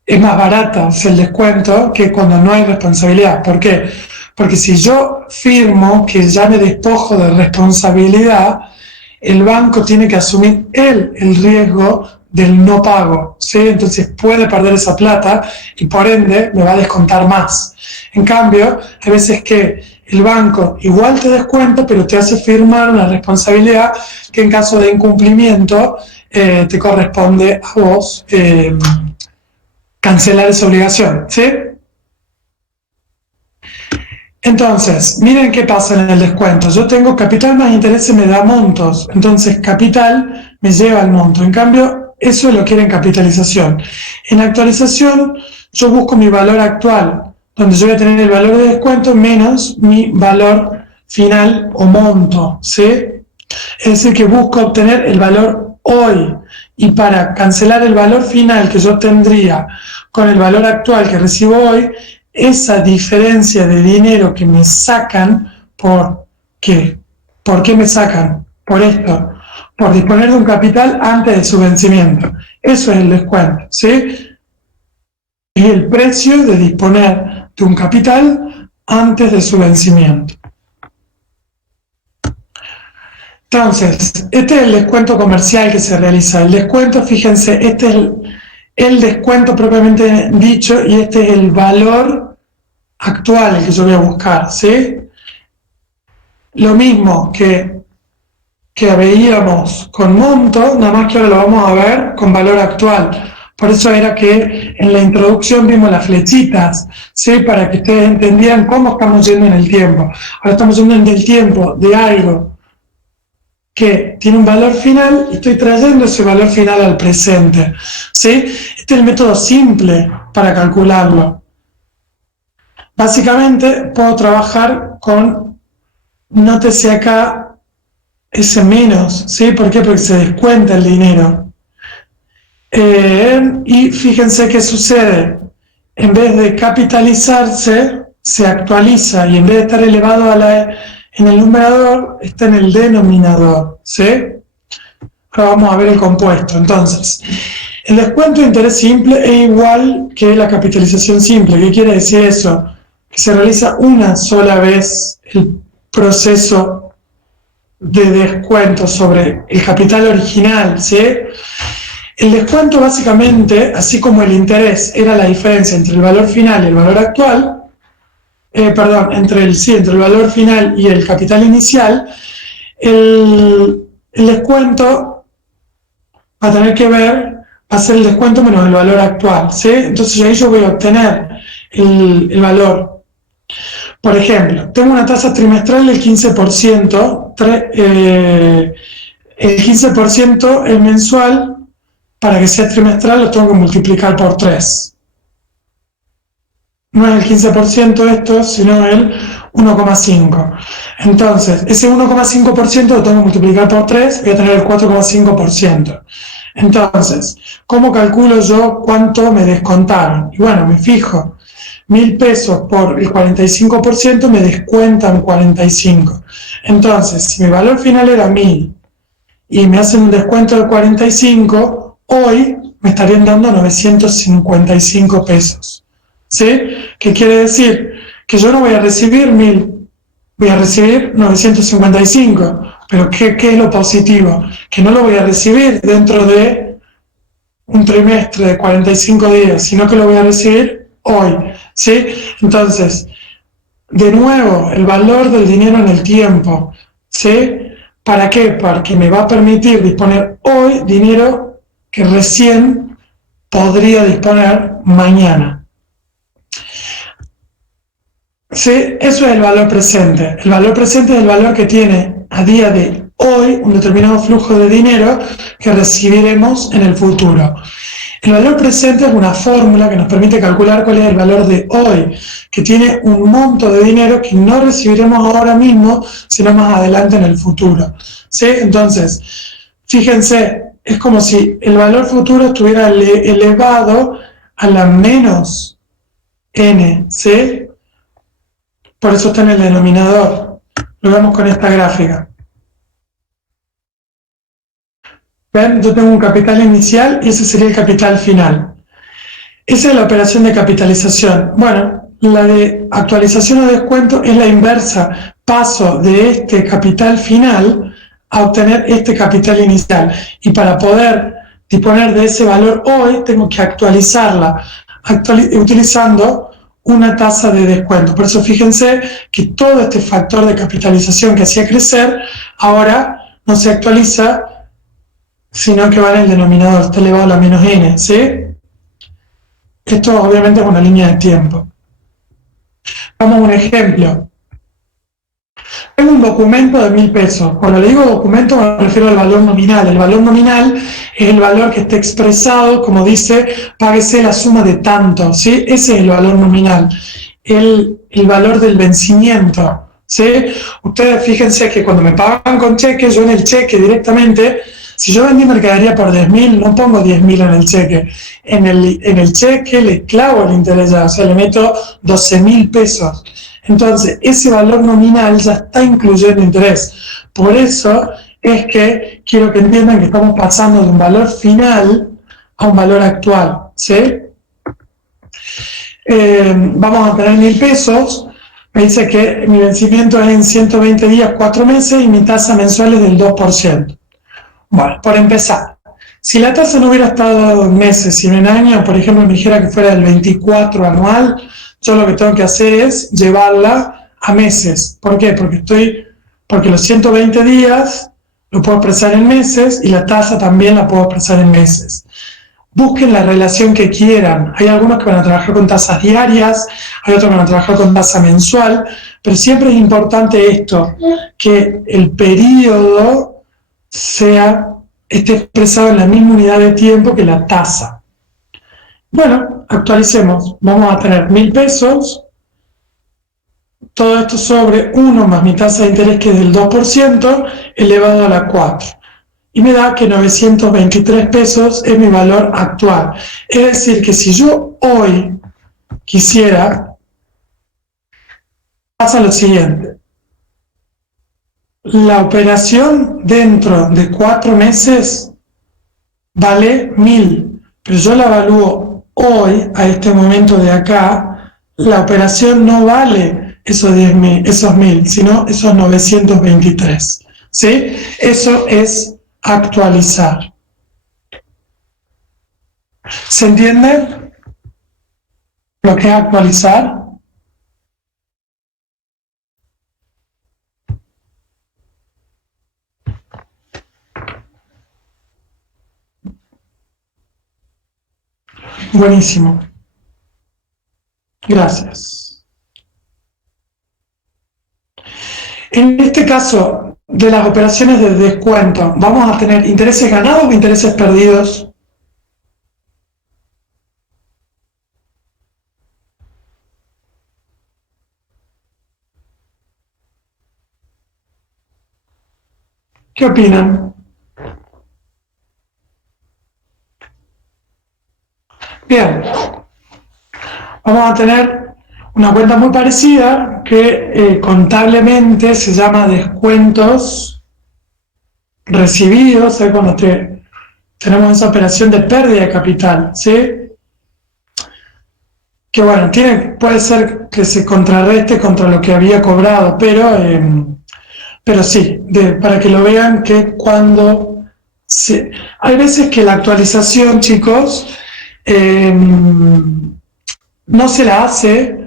es más barata, o sea, el descuento, que cuando no hay responsabilidad. ¿Por qué? Porque si yo firmo que ya me despojo de responsabilidad, el banco tiene que asumir el riesgo del no pago, ¿sí? Entonces puede perder esa plata y por ende me va a descontar más. En cambio, hay veces que el banco igual te descuenta, pero te hace firmar una responsabilidad que en caso de incumplimiento te corresponde a vos cancelar esa obligación, ¿sí? Entonces, miren qué pasa en el descuento. Yo tengo capital más intereses me da montos. Entonces, capital me lleva al monto. En cambio, eso lo quieren capitalización. En actualización, yo busco mi valor actual, donde yo voy a tener el valor de descuento menos mi valor final o monto, ¿sí? Es decir, que busco obtener el valor hoy. Y para cancelar el valor final que yo tendría con el valor actual que recibo hoy, esa diferencia de dinero que me sacan, ¿por qué? ¿Por qué me sacan? Por esto, por disponer de un capital antes de su vencimiento. Eso es el descuento, ¿sí? Es el precio de disponer de un capital antes de su vencimiento. Entonces, este es el descuento comercial que se realiza. El descuento, fíjense, este es el descuento propiamente dicho y este es el valor actual el que yo voy a buscar, ¿sí? Lo mismo que veíamos con monto, nada más que ahora lo vamos a ver con valor actual. Por eso era que en la introducción vimos las flechitas, ¿sí? Para que ustedes entendieran cómo estamos yendo en el tiempo. Ahora estamos yendo en el tiempo de algo que tiene un valor final y estoy trayendo ese valor final al presente, ¿sí? Este es el método simple para calcularlo. Básicamente puedo trabajar con, nótese acá, ese menos, ¿sí? ¿Por qué? Porque se descuenta el dinero. Y fíjense qué sucede. En vez de capitalizarse, se actualiza y en vez de estar elevado en el numerador, está en el denominador, ¿sí? Ahora vamos a ver el compuesto. Entonces, el descuento de interés simple es igual que la capitalización simple. ¿Qué quiere decir eso? Que se realiza una sola vez el proceso de descuento sobre el capital original, ¿sí? El descuento básicamente, así como el interés era la diferencia entre el valor final y el valor actual, entre el valor final y el capital inicial, el descuento va a tener que ver, va a ser el descuento menos el valor actual, ¿sí? Entonces ahí yo voy a obtener el valor. Por ejemplo, tengo una tasa trimestral del 15%, el 15% es mensual. Para que sea trimestral lo tengo que multiplicar por 3. No es el 15% esto, sino el 1,5. Entonces, ese 1,5% lo tengo que multiplicar por 3, voy a tener el 4,5%. Entonces, ¿cómo calculo yo cuánto me descontaron? Y bueno, me fijo, 1.000 pesos por el 45% me descuentan 45. Entonces, si mi valor final era 1.000 y me hacen un descuento de 45, hoy me estarían dando 955 pesos, ¿sí? ¿Qué quiere decir? Que yo no voy a recibir 1.000, voy a recibir 955, pero ¿qué es lo positivo? Que no lo voy a recibir dentro de un trimestre de 45 días, sino que lo voy a recibir hoy, ¿sí? Entonces, de nuevo, el valor del dinero en el tiempo, ¿sí? ¿Para qué? Porque me va a permitir disponer hoy dinero que recién podría disponer mañana. ¿Sí? Eso es el valor presente. El valor presente es el valor que tiene a día de hoy un determinado flujo de dinero que recibiremos en el futuro. El valor presente es una fórmula que nos permite calcular cuál es el valor de hoy, que tiene un monto de dinero que no recibiremos ahora mismo, sino más adelante en el futuro. ¿Sí? Entonces, fíjense, es como si el valor futuro estuviera elevado a la menos n, ¿sí? Por eso está en el denominador. Lo vemos con esta gráfica. ¿Ven? Yo tengo un capital inicial y ese sería el capital final. Esa es la operación de capitalización. Bueno, la de actualización o descuento es la inversa. Paso de este capital final a obtener este capital inicial. Y para poder disponer de ese valor hoy, tengo que actualizarla, utilizando una tasa de descuento. Por eso fíjense que todo este factor de capitalización que hacía crecer, ahora no se actualiza, sino que va en el denominador, está elevado a la menos n, ¿sí? Esto obviamente es una línea de tiempo. Vamos a un ejemplo. Tengo un documento de 1.000 pesos. Cuando le digo documento me refiero al valor nominal. El valor nominal es el valor que está expresado, como dice, páguese la suma de tanto, ¿sí? Ese es el valor nominal. El valor del vencimiento, ¿sí? Ustedes fíjense que cuando me pagan con cheque, yo en el cheque directamente, si yo vendí mercadería por 10.000, no pongo 10.000 en el cheque. En el cheque le clavo el interés ya, o sea, le meto 12.000 pesos. Entonces, ese valor nominal ya está incluyendo interés. Por eso es que quiero que entiendan que estamos pasando de un valor final a un valor actual, ¿sí? Vamos a tener 1.000 pesos. Me dice que mi vencimiento es en 120 días, 4 meses, y mi tasa mensual es del 2%. Bueno, por empezar, Si la tasa no hubiera estado en meses, sino en años, por ejemplo, me dijera que fuera del 24 anual, yo lo que tengo que hacer es llevarla a meses. ¿Por qué? Porque los 120 días lo puedo expresar en meses y la tasa también la puedo expresar en meses. Busquen la relación que quieran. Hay algunos que van a trabajar con tasas diarias, hay otros que van a trabajar con tasa mensual, pero siempre es importante esto, que el periodo esté expresado en la misma unidad de tiempo que la tasa. Bueno, actualicemos. Vamos a tener 1.000 pesos, todo esto sobre 1 más mi tasa de interés, que es del 2%, elevado a la 4. Y me da que 923 pesos es mi valor actual. Es decir, que si yo hoy quisiera, pasa lo siguiente. La operación dentro de 4 meses vale 1.000, pero yo la evalúo hoy, a este momento de acá, la operación no vale esos 1.000, sino esos 923. ¿Sí? Eso es actualizar. ¿Se entiende lo que es actualizar? Buenísimo. Gracias. En este caso de las operaciones de descuento, ¿vamos a tener intereses ganados o intereses perdidos? ¿Qué opinan? Bien, vamos a tener una cuenta muy parecida que contablemente se llama descuentos recibidos, ¿sabes? Cuando tenemos esa operación de pérdida de capital, ¿sí? Que bueno, puede ser que se contrarreste contra lo que había cobrado, pero sí, para que lo vean que cuando hay veces que la actualización, chicos, no se la hace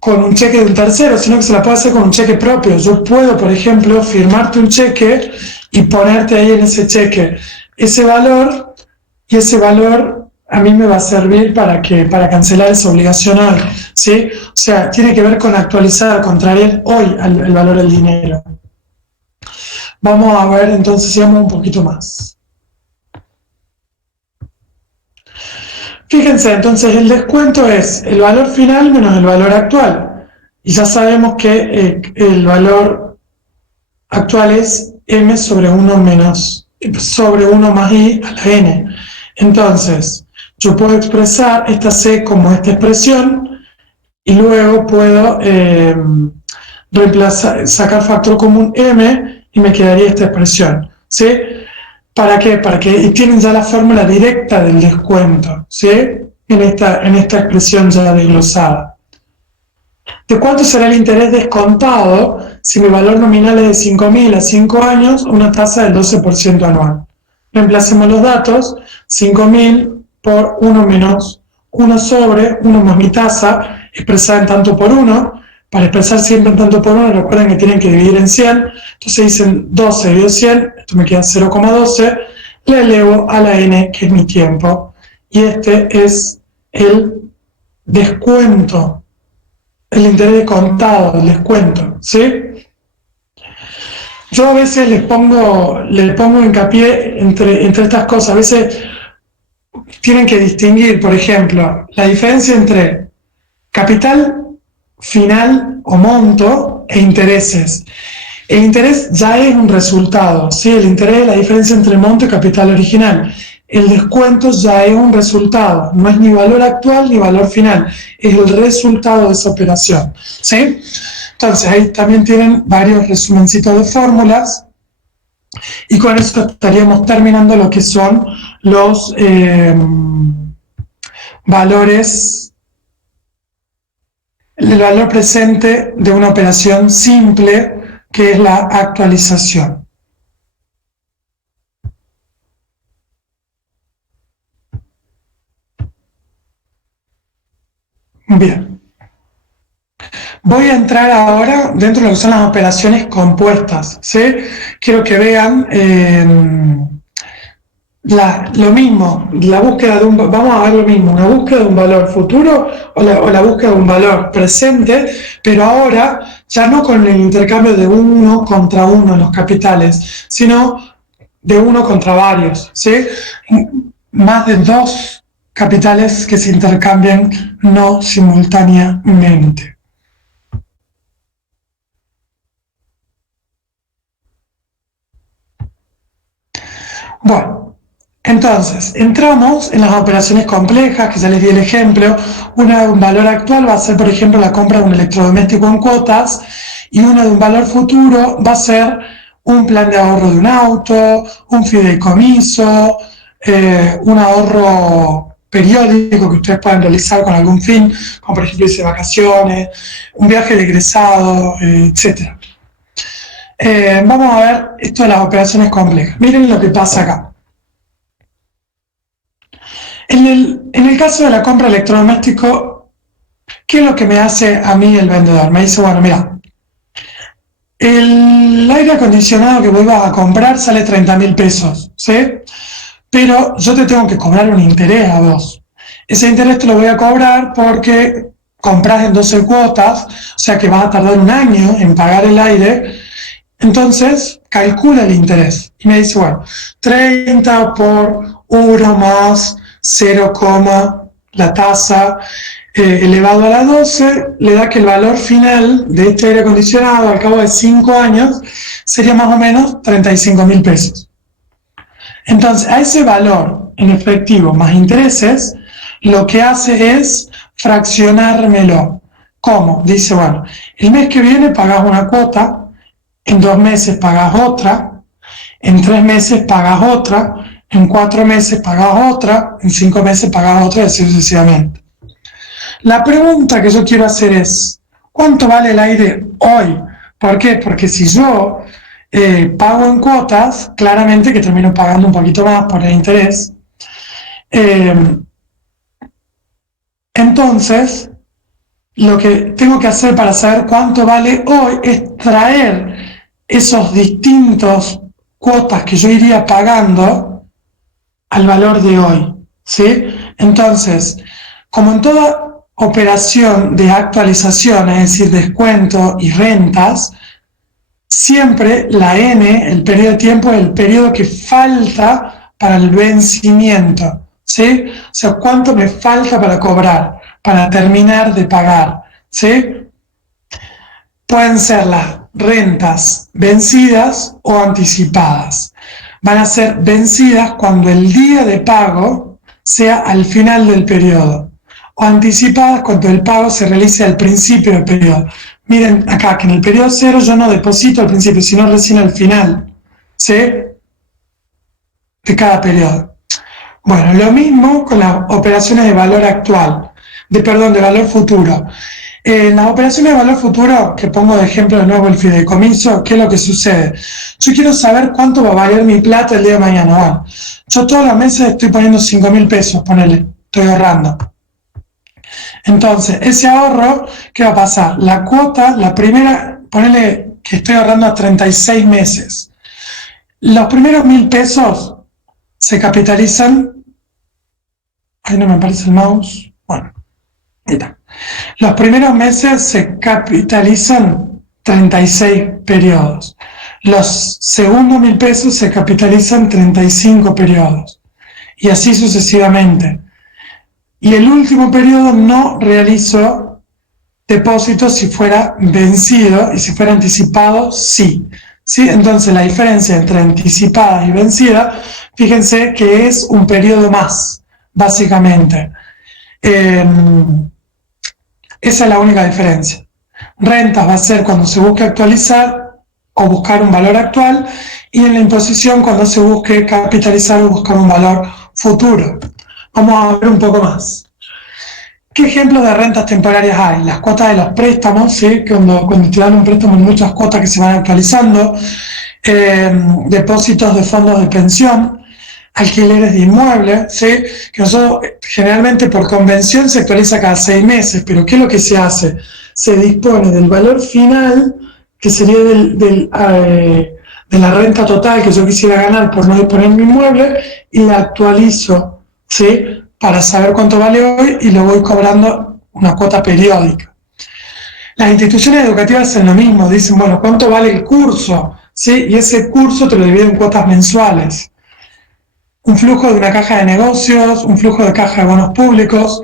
con un cheque de un tercero, sino que se la puede hacer con un cheque propio. Yo puedo, por ejemplo, firmarte un cheque y ponerte ahí en ese cheque ese valor, y ese valor a mí me va a servir para cancelar esa obligación hoy, ¿sí? O sea, tiene que ver con actualizar, contraer hoy el valor del dinero. Vamos a ver, entonces, sigamos un poquito más. Fíjense, entonces el descuento es el valor final menos el valor actual. Y ya sabemos que el valor actual es m sobre 1 más i a la n. Entonces, yo puedo expresar esta c como esta expresión y luego puedo sacar factor común m y me quedaría esta expresión, ¿sí? ¿Para qué? Para que tienen ya la fórmula directa del descuento, ¿sí? En esta expresión ya desglosada. ¿De cuánto será el interés descontado si mi valor nominal es de 5.000 a 5 años, una tasa del 12% anual? Reemplacemos los datos, 5.000 por 1 menos 1 sobre 1 más mi tasa, expresada en tanto por 1. Para expresar siempre en tanto por 1, recuerden que tienen que dividir en 100. Entonces dicen 12 dividido 100, esto me queda 0,12. Le elevo a la n, que es mi tiempo. Y este es el descuento, el interés descontado, el descuento, ¿sí? Yo a veces le pongo hincapié entre estas cosas. A veces tienen que distinguir, por ejemplo, la diferencia entre capital final o monto e intereses. El interés ya es un resultado, ¿sí? El interés es la diferencia entre monto y capital original. El descuento ya es un resultado, no es ni valor actual ni valor final, es el resultado de esa operación, ¿sí? Entonces ahí también tienen varios resumencitos de fórmulas y con eso estaríamos terminando lo que son los valores, el valor presente de una operación simple, que es la actualización. Bien. Voy a entrar ahora dentro de lo que son las operaciones compuestas, ¿sí? Quiero que vean lo mismo, la búsqueda de vamos a ver lo mismo, una búsqueda de un valor futuro o la búsqueda de un valor presente, pero ahora ya no con el intercambio de uno contra uno en los capitales, sino de uno contra varios, ¿sí? Más de dos capitales que se intercambian no simultáneamente. Bueno, entonces, entramos en las operaciones complejas, que ya les di el ejemplo. Un valor actual va a ser, por ejemplo, la compra de un electrodoméstico en cuotas, y una de un valor futuro va a ser un plan de ahorro de un auto, un fideicomiso, un ahorro periódico que ustedes puedan realizar con algún fin, como por ejemplo irse de vacaciones, un viaje de egresado, etc. Vamos a ver esto de las operaciones complejas. Miren lo que pasa acá. En el caso de la compra de electrodoméstico, ¿qué es lo que me hace a mí el vendedor? Me dice, bueno, mira, el aire acondicionado que vos vas a comprar sale 30.000 pesos, ¿sí? Pero yo te tengo que cobrar un interés a vos. Ese interés te lo voy a cobrar porque compras en 12 cuotas, o sea que vas a tardar un año en pagar el aire. Entonces, calcula el interés. Y me dice, bueno, 30 por 1 más 0, la tasa elevado a la 12, le da que el valor final de este aire acondicionado al cabo de 5 años sería más o menos 35.000 pesos. Entonces, a ese valor en efectivo más intereses, lo que hace es fraccionármelo. ¿Cómo? Dice, bueno, el mes que viene pagas una cuota, en 2 meses pagas otra, en 3 meses pagas otra, en 4 meses pagas otra, en 5 meses pagas otra, y así sucesivamente. La pregunta que yo quiero hacer es, ¿cuánto vale el aire hoy? ¿Por qué? Porque si yo pago en cuotas, claramente que termino pagando un poquito más por el interés. Entonces, lo que tengo que hacer para saber cuánto vale hoy es traer esos distintos cuotas que yo iría pagando al valor de hoy, ¿sí? Entonces, como en toda operación de actualización, es decir, descuento y rentas, siempre la N, el periodo de tiempo, es el periodo que falta para el vencimiento, ¿sí? O sea, cuánto me falta para cobrar, para terminar de pagar, ¿sí? Pueden ser las rentas vencidas o anticipadas. Van a ser vencidas cuando el día de pago sea al final del periodo, o anticipadas cuando el pago se realice al principio del periodo. Miren acá que en el periodo 0 yo no deposito al principio, sino recién al final, ¿sí? De cada periodo. Bueno, lo mismo con las operaciones de valor actual, de valor futuro. En las operaciones de valor futuro, que pongo de ejemplo de nuevo el fideicomiso, ¿qué es lo que sucede? Yo quiero saber cuánto va a valer mi plata el día de mañana. Bueno, yo todos los meses estoy poniendo 5.000 pesos, ponele, estoy ahorrando. Entonces, ese ahorro, ¿qué va a pasar? La cuota, la primera, ponele que estoy ahorrando a 36 meses. Los primeros 1.000 pesos se capitalizan. Ahí no me aparece el mouse. Bueno, ahí está. Los primeros meses se capitalizan 36 periodos. Los segundos 1.000 pesos se capitalizan 35 periodos. Y así sucesivamente. Y el último periodo no realizo depósitos si fuera vencido, y si fuera anticipado, sí. ¿Sí? Entonces la diferencia entre anticipada y vencida, fíjense que es un periodo más, básicamente. Esa es la única diferencia. Rentas va a ser cuando se busque actualizar o buscar un valor actual, y en la imposición cuando se busque capitalizar o buscar un valor futuro. Vamos a ver un poco más. ¿Qué ejemplos de rentas temporarias hay? Las cuotas de los préstamos, ¿sí? Cuando te dan un préstamo hay muchas cuotas que se van actualizando, depósitos de fondos de pensión, alquileres de inmuebles, ¿sí? Que nosotros generalmente por convención se actualiza cada 6 meses, pero ¿qué es lo que se hace? Se dispone del valor final, que sería de la renta total que yo quisiera ganar por no disponer mi inmueble, y la actualizo, ¿sí? Para saber cuánto vale hoy y lo voy cobrando una cuota periódica. Las instituciones educativas hacen lo mismo, dicen, bueno, ¿cuánto vale el curso? ¿Sí? Y ese curso te lo dividen en cuotas mensuales. Un flujo de una caja de negocios, un flujo de caja de bonos públicos.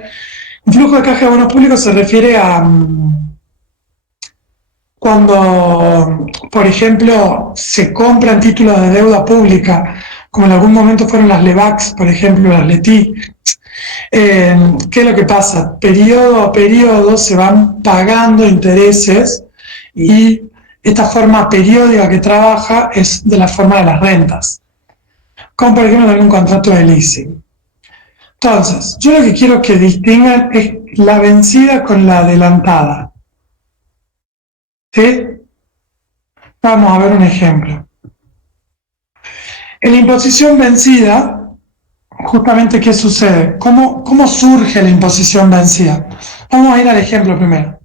Un flujo de caja de bonos públicos se refiere a cuando, por ejemplo, se compran títulos de deuda pública, como en algún momento fueron las LEVAX, por ejemplo, las LETI. ¿Qué es lo que pasa? Periodo a periodo se van pagando intereses y esta forma periódica que trabaja es de la forma de las rentas, como por ejemplo en un contrato de leasing. Entonces, yo lo que quiero que distingan es la vencida con la adelantada. ¿Sí? Vamos a ver un ejemplo. En la imposición vencida, justamente, ¿qué sucede? ¿Cómo surge la imposición vencida? Vamos a ir al ejemplo primero.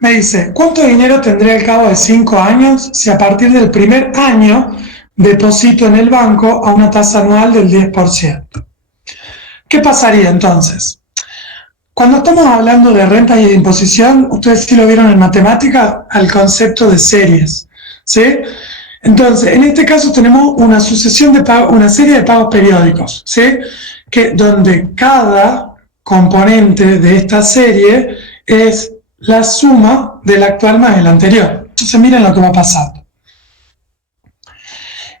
Me dice, ¿cuánto dinero tendré al cabo de 5 años si a partir del primer año deposito en el banco a una tasa anual del 10%? ¿Qué pasaría entonces? Cuando estamos hablando de rentas y de imposición, ustedes sí lo vieron en matemática, al concepto de series, ¿sí? Entonces, en este caso tenemos una sucesión de pagos, una serie de pagos periódicos, ¿sí? Donde cada componente de esta serie es la suma del actual más el anterior. Entonces, miren lo que va pasando.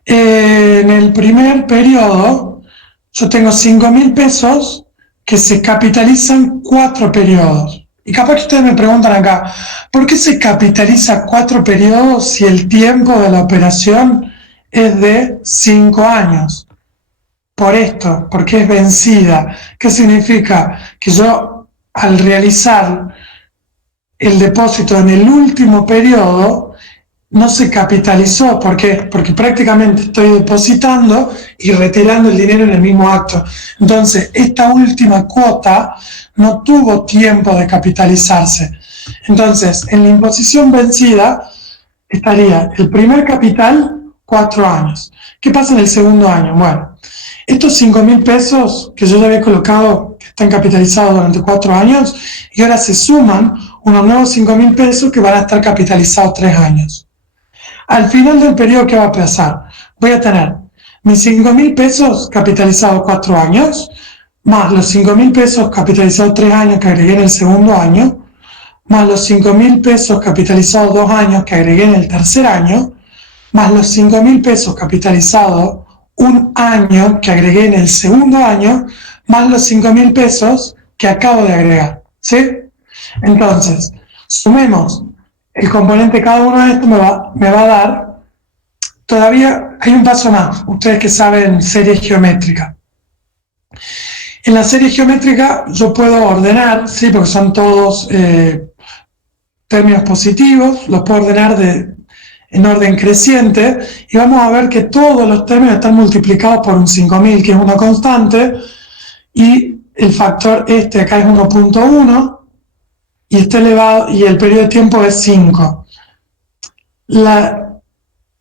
En el primer periodo, yo tengo 5.000 pesos que se capitalizan 4 periodos. Y capaz que ustedes me preguntan acá, ¿por qué se capitaliza 4 periodos si el tiempo de la operación es de 5 años? Por esto, porque es vencida. ¿Qué significa? Que yo, al realizar el depósito en el último periodo, no se capitalizó. ¿Por qué? Porque prácticamente estoy depositando y retirando el dinero en el mismo acto. Entonces, esta última cuota no tuvo tiempo de capitalizarse. Entonces, en la imposición vencida estaría el primer capital, 4 años. ¿Qué pasa en el segundo año? Bueno, estos 5.000 pesos que yo ya había colocado, que están capitalizados durante 4 años, y ahora se suman unos nuevos 5.000 pesos que van a estar capitalizados 3 años. Al final del periodo, ¿qué va a pasar? Voy a tener mis 5.000 pesos capitalizados 4 años, más los 5.000 pesos capitalizados 3 años que agregué en el segundo año, más los 5.000 pesos capitalizados 2 años que agregué en el tercer año, más los 5.000 pesos capitalizados 1 año que agregué en el segundo año, más los 5.000 pesos que acabo de agregar, ¿sí? Entonces, sumemos el componente de cada uno de estos, me va a dar, todavía hay un paso más, ustedes que saben series geométricas. En la serie geométrica yo puedo ordenar, ¿sí? Porque son todos términos positivos, los puedo ordenar en orden creciente, y vamos a ver que todos los términos están multiplicados por un 5.000, que es una constante, y el factor acá es 1.1, y está elevado, y el periodo de tiempo es 5.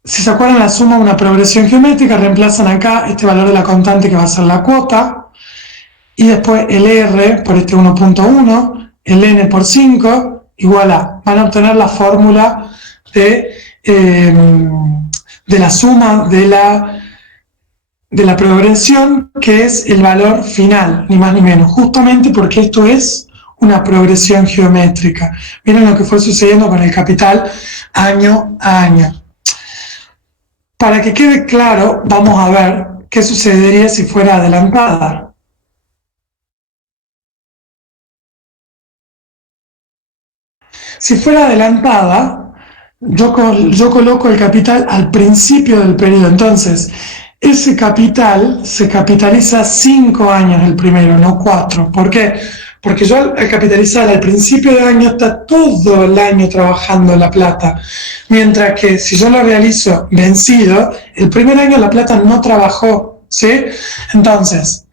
Si se acuerdan, la suma de una progresión geométrica, reemplazan acá este valor de la constante que va a ser la cuota, y después el R por este 1.1, el N por 5, igual a, van a obtener la fórmula de la suma de la progresión, que es el valor final, ni más ni menos, justamente porque esto es una progresión geométrica. Miren lo que fue sucediendo con el capital año a año. Para que quede claro, vamos a ver qué sucedería si fuera adelantada. Si fuera adelantada, yo coloco el capital al principio del periodo. Entonces, ese capital se capitaliza 5 años el primero, no 4. ¿Por qué? Porque yo al capitalizar al principio del año está todo el año trabajando la plata. Mientras que si yo lo realizo vencido, el primer año la plata no trabajó. ¿sí? Entonces,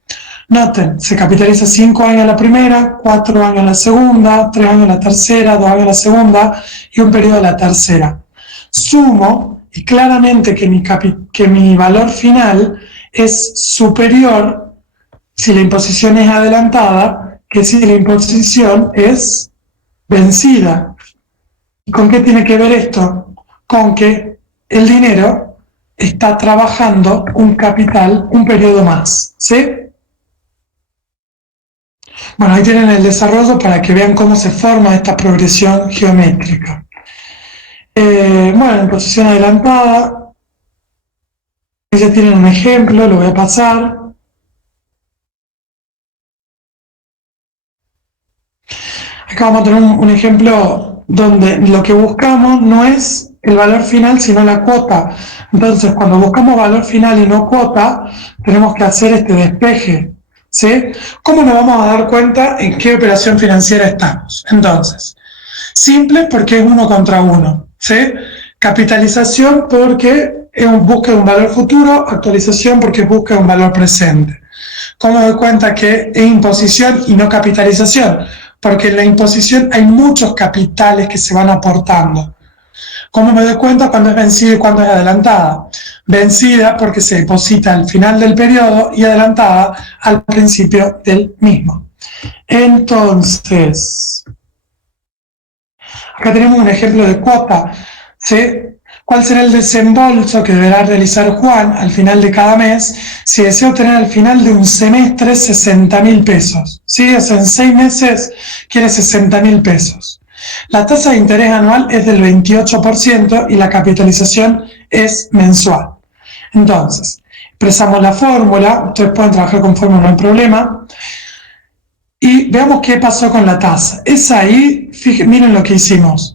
noten, se capitaliza 5 años la primera, 4 años la segunda, 3 años la tercera, 2 años la segunda y un periodo la tercera. Sumo y claramente que mi valor final es superior si la imposición es adelantada que si la imposición es vencida. ¿Y con qué tiene que ver esto? Con que el dinero está trabajando un capital un periodo más, ¿sí? Bueno, ahí tienen el desarrollo para que vean cómo se forma esta progresión geométrica. Bueno, en posición adelantada, ya tienen un ejemplo, lo voy a pasar. Acá vamos a tener un ejemplo donde lo que buscamos no es el valor final, sino la cuota. Entonces, cuando buscamos valor final y no cuota, tenemos que hacer este despeje, ¿sí? ¿Cómo nos vamos a dar cuenta en qué operación financiera estamos? Entonces, simple porque es 1 contra 1, ¿sí? Capitalización porque es un búsqueda de un valor futuro, actualización porque es búsqueda de un valor presente. ¿Cómo me doy cuenta que es imposición y no capitalización? Porque en la imposición hay muchos capitales que se van aportando. ¿Cómo me doy cuenta cuando es vencida y cuando es adelantada? Vencida porque se deposita al final del periodo y adelantada al principio del mismo. Entonces, acá tenemos un ejemplo de cuota, ¿sí? ¿Cuál será el desembolso que deberá realizar Juan al final de cada mes si desea obtener al final de un semestre 60.000 pesos? ¿Sí? O sea, en 6 meses quiere 60.000 pesos. La tasa de interés anual es del 28% y la capitalización es mensual. Entonces, expresamos la fórmula, ustedes pueden trabajar con fórmula, no hay problema. Y veamos qué pasó con la tasa. Es ahí, miren lo que hicimos.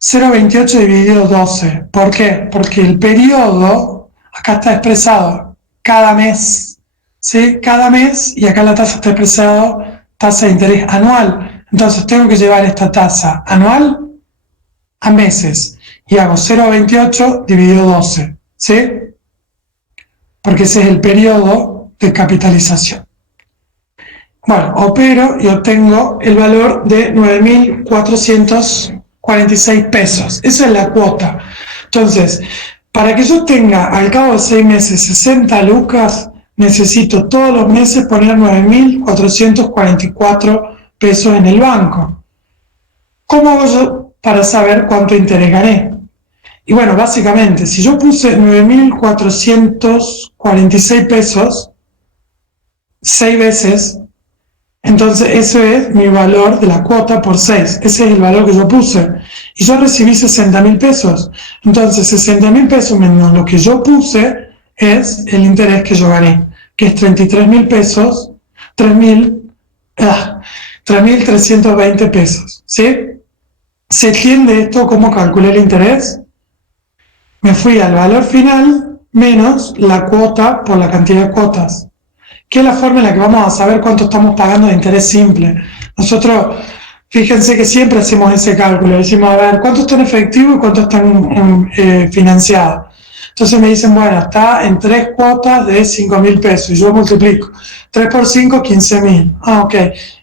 0,28 dividido 12. ¿Por qué? Porque el periodo, acá está expresado cada mes, ¿sí? Cada mes, y acá la tasa está expresada tasa de interés anual. Entonces tengo que llevar esta tasa anual a meses. Y hago 0,28 dividido 12, ¿sí? Porque ese es el periodo de capitalización. Bueno, opero y obtengo el valor de 9.446 pesos. Esa es la cuota. Entonces, para que yo tenga al cabo de 6 meses 60 lucas, necesito todos los meses poner 9.444 pesos en el banco. ¿Cómo hago yo para saber cuánto interés gané? Y bueno, básicamente, si yo puse 9.446 pesos 6 veces, entonces ese es mi valor de la cuota por 6, ese es el valor que yo puse, y yo recibí 60.000 pesos, entonces 60.000 pesos menos lo que yo puse es el interés que yo gané, que es 33.000 pesos, 3.320 pesos, ¿sí? ¿Se entiende esto cómo calculé el interés? Me fui al valor final menos la cuota por la cantidad de cuotas, que es la forma en la que vamos a saber cuánto estamos pagando de interés simple. Nosotros, fíjense que siempre hacemos ese cálculo, decimos, a ver, ¿cuánto está en efectivo y cuánto está financiado? Entonces me dicen, bueno, está en 3 cuotas de 5.000 pesos, y yo multiplico. 3 por 5, 15.000. Ah, ok.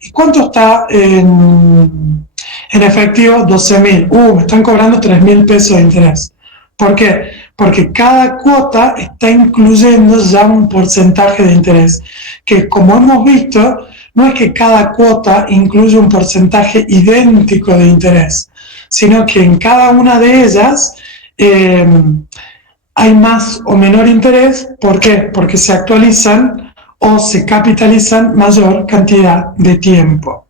¿Y cuánto está en efectivo? 12.000. Me están cobrando 3.000 pesos de interés. ¿Por qué? Porque cada cuota está incluyendo ya un porcentaje de interés, que como hemos visto, no es que cada cuota incluye un porcentaje idéntico de interés, sino que en cada una de ellas hay más o menor interés. ¿Por qué? Porque se actualizan o se capitalizan mayor cantidad de tiempo.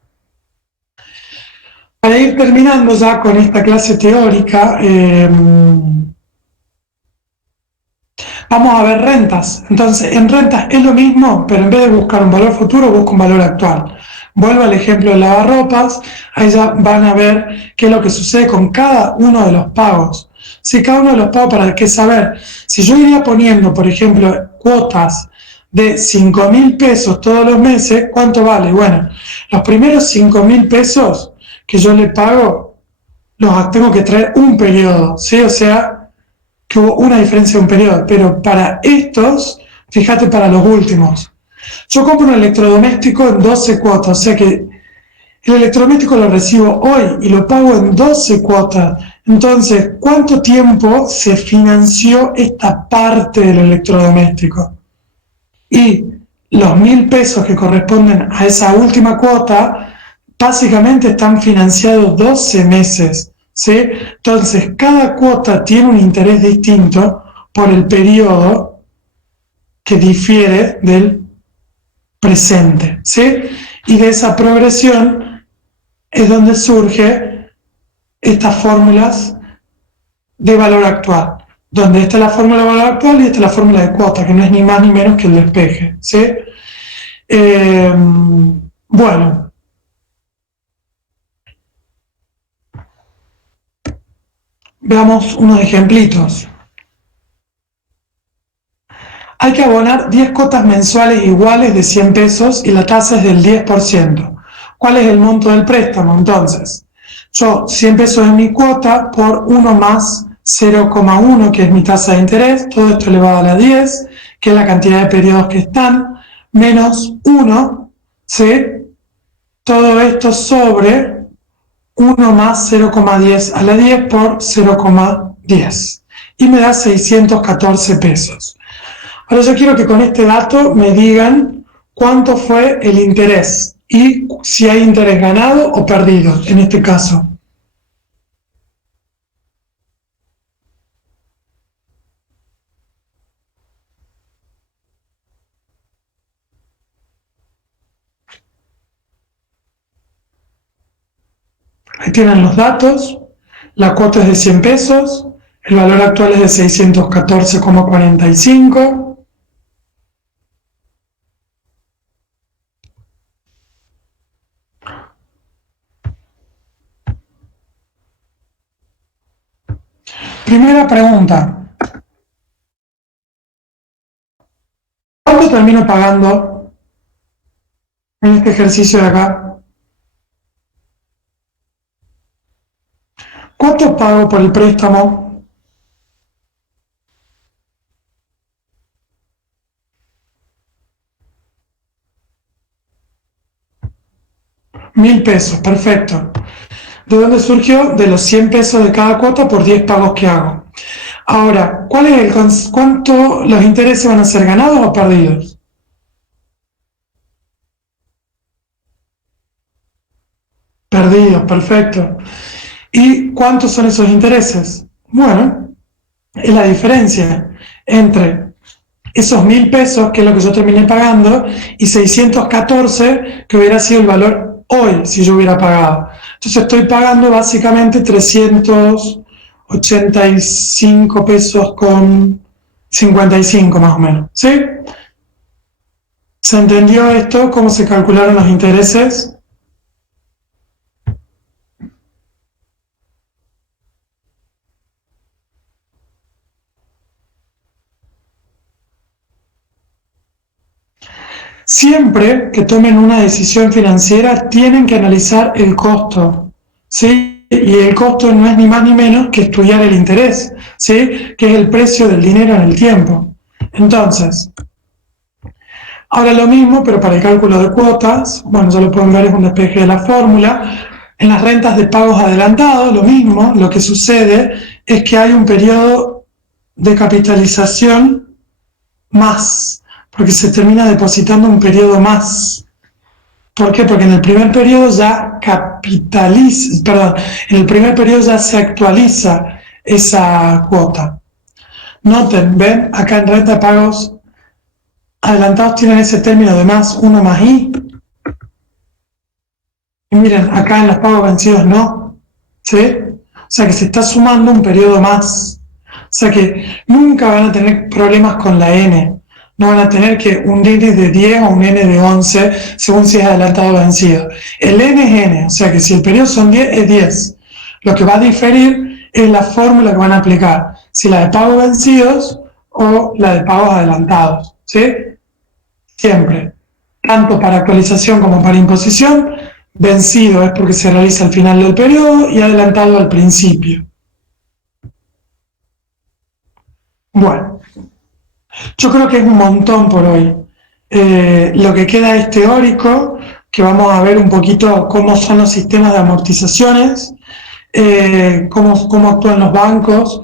Para ir terminando ya con esta clase teórica, vamos a ver rentas. Entonces, en rentas es lo mismo, pero en vez de buscar un valor futuro, busco un valor actual. Vuelvo al ejemplo de lavarropas, ahí ya van a ver qué es lo que sucede con cada uno de los pagos. Si cada uno de los pagos, ¿para qué saber? Si yo iría poniendo, por ejemplo, cuotas de 5.000 pesos todos los meses, ¿cuánto vale? Bueno, los primeros 5.000 pesos que yo le pago, los tengo que traer un periodo, ¿sí? O sea, que hubo una diferencia de un periodo, pero para estos Fíjate para los últimos. Yo compro un electrodoméstico en 12 cuotas, o sea que el electrodoméstico lo recibo hoy y lo pago en 12 cuotas. Entonces, ¿cuánto tiempo se financió esta parte del electrodoméstico? Y los 1.000 pesos que corresponden a esa última cuota, básicamente están financiados 12 meses, ¿sí? Entonces, cada cuota tiene un interés distinto por el periodo que difiere del presente, ¿sí? Y de esa progresión es donde surgen estas fórmulas de valor actual, donde esta es la fórmula de valor actual y esta es la fórmula de cuota, que no es ni más ni menos que el despeje, ¿sí? Bueno, veamos unos ejemplitos. Hay que abonar 10 cuotas mensuales iguales de 100 pesos y la tasa es del 10%. ¿Cuál es el monto del préstamo? Entonces, yo 100 pesos es mi cuota por 1 más 0,1, que es mi tasa de interés, todo esto elevado a la 10, que es la cantidad de periodos que están, menos 1, ¿sí? Todo esto sobre 1 más 0,10 a la 10 por 0,10. Y me da 614 pesos. Ahora yo quiero que con este dato me digan cuánto fue el interés y si hay interés ganado o perdido en este caso. Ahí tienen los datos, la cuota es de 100 pesos, el valor actual es de 614,45. Primera pregunta, ¿cuánto termino pagando en este ejercicio de acá? ¿Cuánto pago por el préstamo? $1.000, perfecto. ¿De dónde surgió? De los 100 pesos de cada cuota por 10 pagos que hago. Ahora, ¿cuánto los intereses van a ser ganados o perdidos? Perdidos, perfecto. ¿Y cuántos son esos intereses? Bueno, es la diferencia entre esos 1.000 pesos, que es lo que yo terminé pagando, y 614, que hubiera sido el valor hoy si yo hubiera pagado. Entonces estoy pagando básicamente 385 pesos con 55 más o menos, ¿sí? ¿Se entendió esto? ¿Cómo se calcularon los intereses? Siempre que tomen una decisión financiera tienen que analizar el costo, ¿sí? Y el costo no es ni más ni menos que estudiar el interés, ¿sí? Que es el precio del dinero en el tiempo. Entonces, ahora lo mismo, pero para el cálculo de cuotas, bueno, ya lo pueden ver, es un despeje de la fórmula. En las rentas de pagos adelantados, lo mismo, lo que sucede es que hay un periodo de capitalización más, porque se termina depositando un periodo más. ¿Por qué? Porque en el primer periodo ya en el primer periodo ya se actualiza esa cuota. Noten, ven, acá en renta de pagos adelantados tienen ese término de más 1 más i. Y miren, acá en los pagos vencidos no, ¿sí? O sea que se está sumando un periodo más. O sea que nunca van a tener problemas con la n. No van a tener que un n de 10 o un n de 11 según si es adelantado o vencido. El n es n, o sea que si el periodo son 10 es 10. Lo que va a diferir es la fórmula que van a aplicar, si la de pagos vencidos o la de pagos adelantados, ¿sí? Siempre, tanto para actualización como para imposición, vencido es porque se realiza al final del periodo y adelantado al principio. Bueno, Yo creo que es un montón por hoy. Lo que queda es teórico, que vamos a ver un poquito cómo son los sistemas de amortizaciones, cómo actúan los bancos,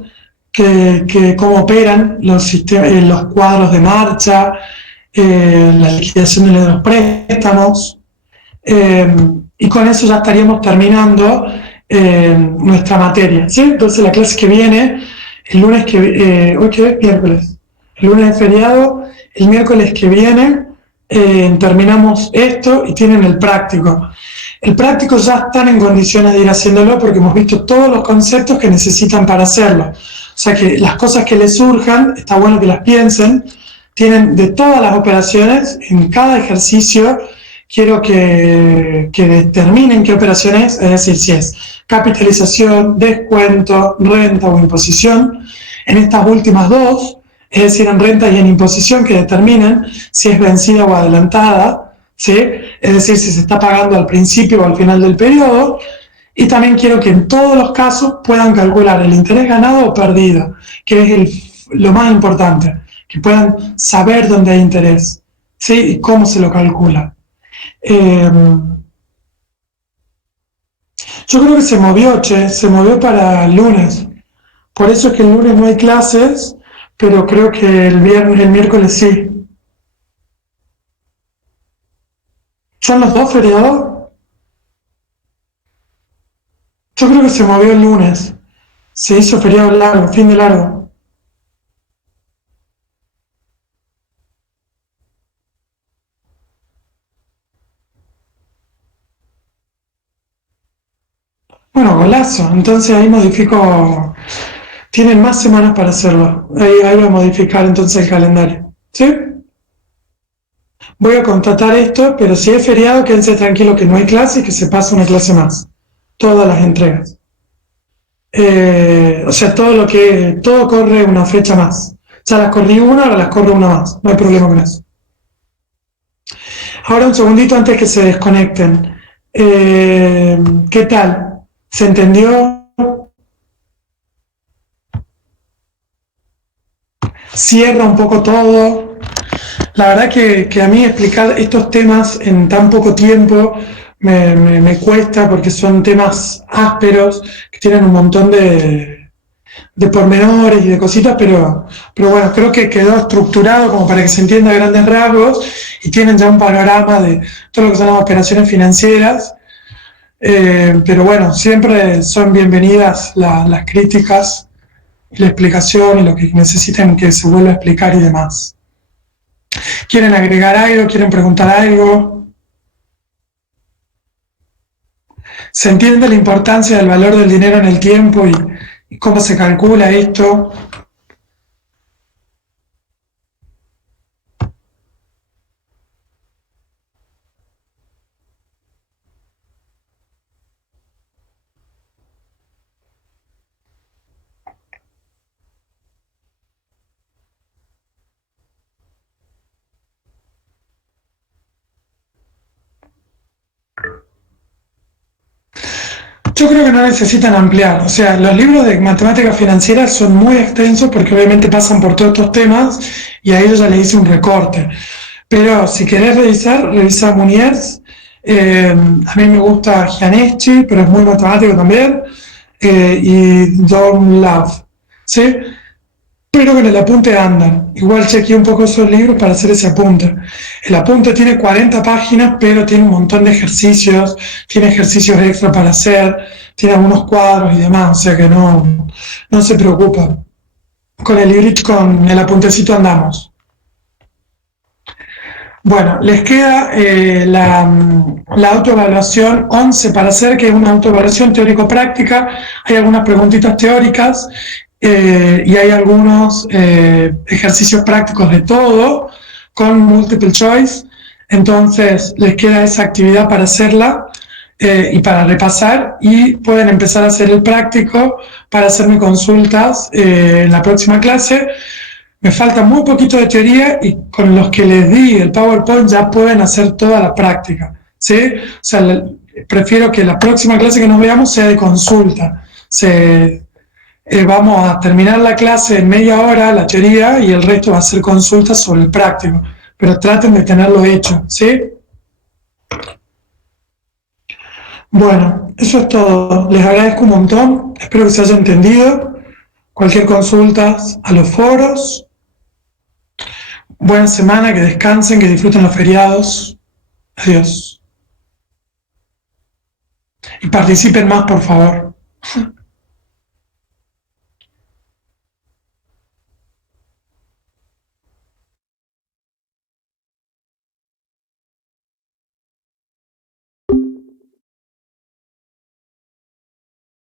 cómo operan los, los cuadros de marcha, la liquidación de los préstamos, eh, y con eso ya estaríamos terminando nuestra materia, ¿sí? Entonces la clase que viene, el lunes hoy que es miércoles, el lunes es feriado, el miércoles que viene terminamos esto y tienen el práctico. El práctico ya están en condiciones de ir haciéndolo porque hemos visto todos los conceptos que necesitan para hacerlo. O sea que las cosas que les surjan, está bueno que las piensen, tienen de todas las operaciones, en cada ejercicio quiero que determinen qué operaciones, es decir, si es capitalización, descuento, renta o imposición. En estas últimas dos, es decir, en renta y en imposición, que determinen si es vencida o adelantada, ¿sí? Es decir, si se está pagando al principio o al final del periodo. Y también quiero que en todos los casos puedan calcular el interés ganado o perdido, que es lo más importante, que puedan saber dónde hay interés, ¿sí? Y cómo se lo calcula. Yo creo que se movió, se movió para el lunes. Por eso es que el lunes no hay clases, pero creo que el miércoles sí. ¿Son los dos feriados? Yo creo que se movió el lunes. Se hizo feriado largo, fin de largo. Bueno, golazo. Entonces ahí modifico. Tienen más semanas para hacerlo. Ahí voy a modificar entonces el calendario. ¿Sí? Voy a contratar esto, pero si es feriado, quédense tranquilos que no hay clase y que se pasa una clase más. Todas las entregas. O sea, todo corre una fecha más. Ya las corrí una, ahora las corro una más. No hay problema con eso. Ahora un segundito antes que se desconecten. ¿Qué tal? ¿Se entendió? Cierra un poco todo. La verdad que a mí explicar estos temas en tan poco tiempo me cuesta porque son temas ásperos que tienen un montón de pormenores y de cositas, pero bueno, creo que quedó estructurado como para que se entienda a grandes rasgos y tienen ya un panorama de todo lo que son las operaciones financieras. Pero bueno, siempre son bienvenidas las críticas y la explicación y lo que necesiten que se vuelva a explicar y demás. ¿Quieren agregar algo? ¿Quieren preguntar algo? ¿Se entiende la importancia del valor del dinero en el tiempo y cómo se calcula esto? Yo creo que no necesitan ampliar. O sea, los libros de matemáticas financieras son muy extensos porque obviamente pasan por todos estos temas y a ellos ya les hice un recorte. Pero si querés revisar, revisa Muniers. A mí me gusta Gianeschi, pero es muy matemático también. Y Don Love. ¿Sí? Pero con el apunte andan. Igual chequeé un poco esos libros para hacer ese apunte. El apunte tiene 40 páginas, pero tiene un montón de ejercicios, tiene ejercicios extra para hacer, tiene algunos cuadros y demás, o sea que no se preocupa. Con el librito, con el apuntecito andamos. Bueno, les queda la autoevaluación 11 para hacer, que es una autoevaluación teórico-práctica. Hay algunas preguntitas teóricas y hay algunos ejercicios prácticos de todo con multiple choice. Entonces, les queda esa actividad para hacerla y para repasar y pueden empezar a hacer el práctico para hacerme consultas en la próxima clase. Me falta muy poquito de teoría y con los que les di el PowerPoint ya pueden hacer toda la práctica, ¿sí? O sea, prefiero que la próxima clase que nos veamos sea de consulta. Vamos a terminar la clase en media hora, la teoría, y el resto va a ser consultas sobre el práctico. Pero traten de tenerlo hecho, ¿sí? Bueno, eso es todo. Les agradezco un montón. Espero que se haya entendido. Cualquier consulta a los foros. Buena semana, que descansen, que disfruten los feriados. Adiós. Y participen más, por favor.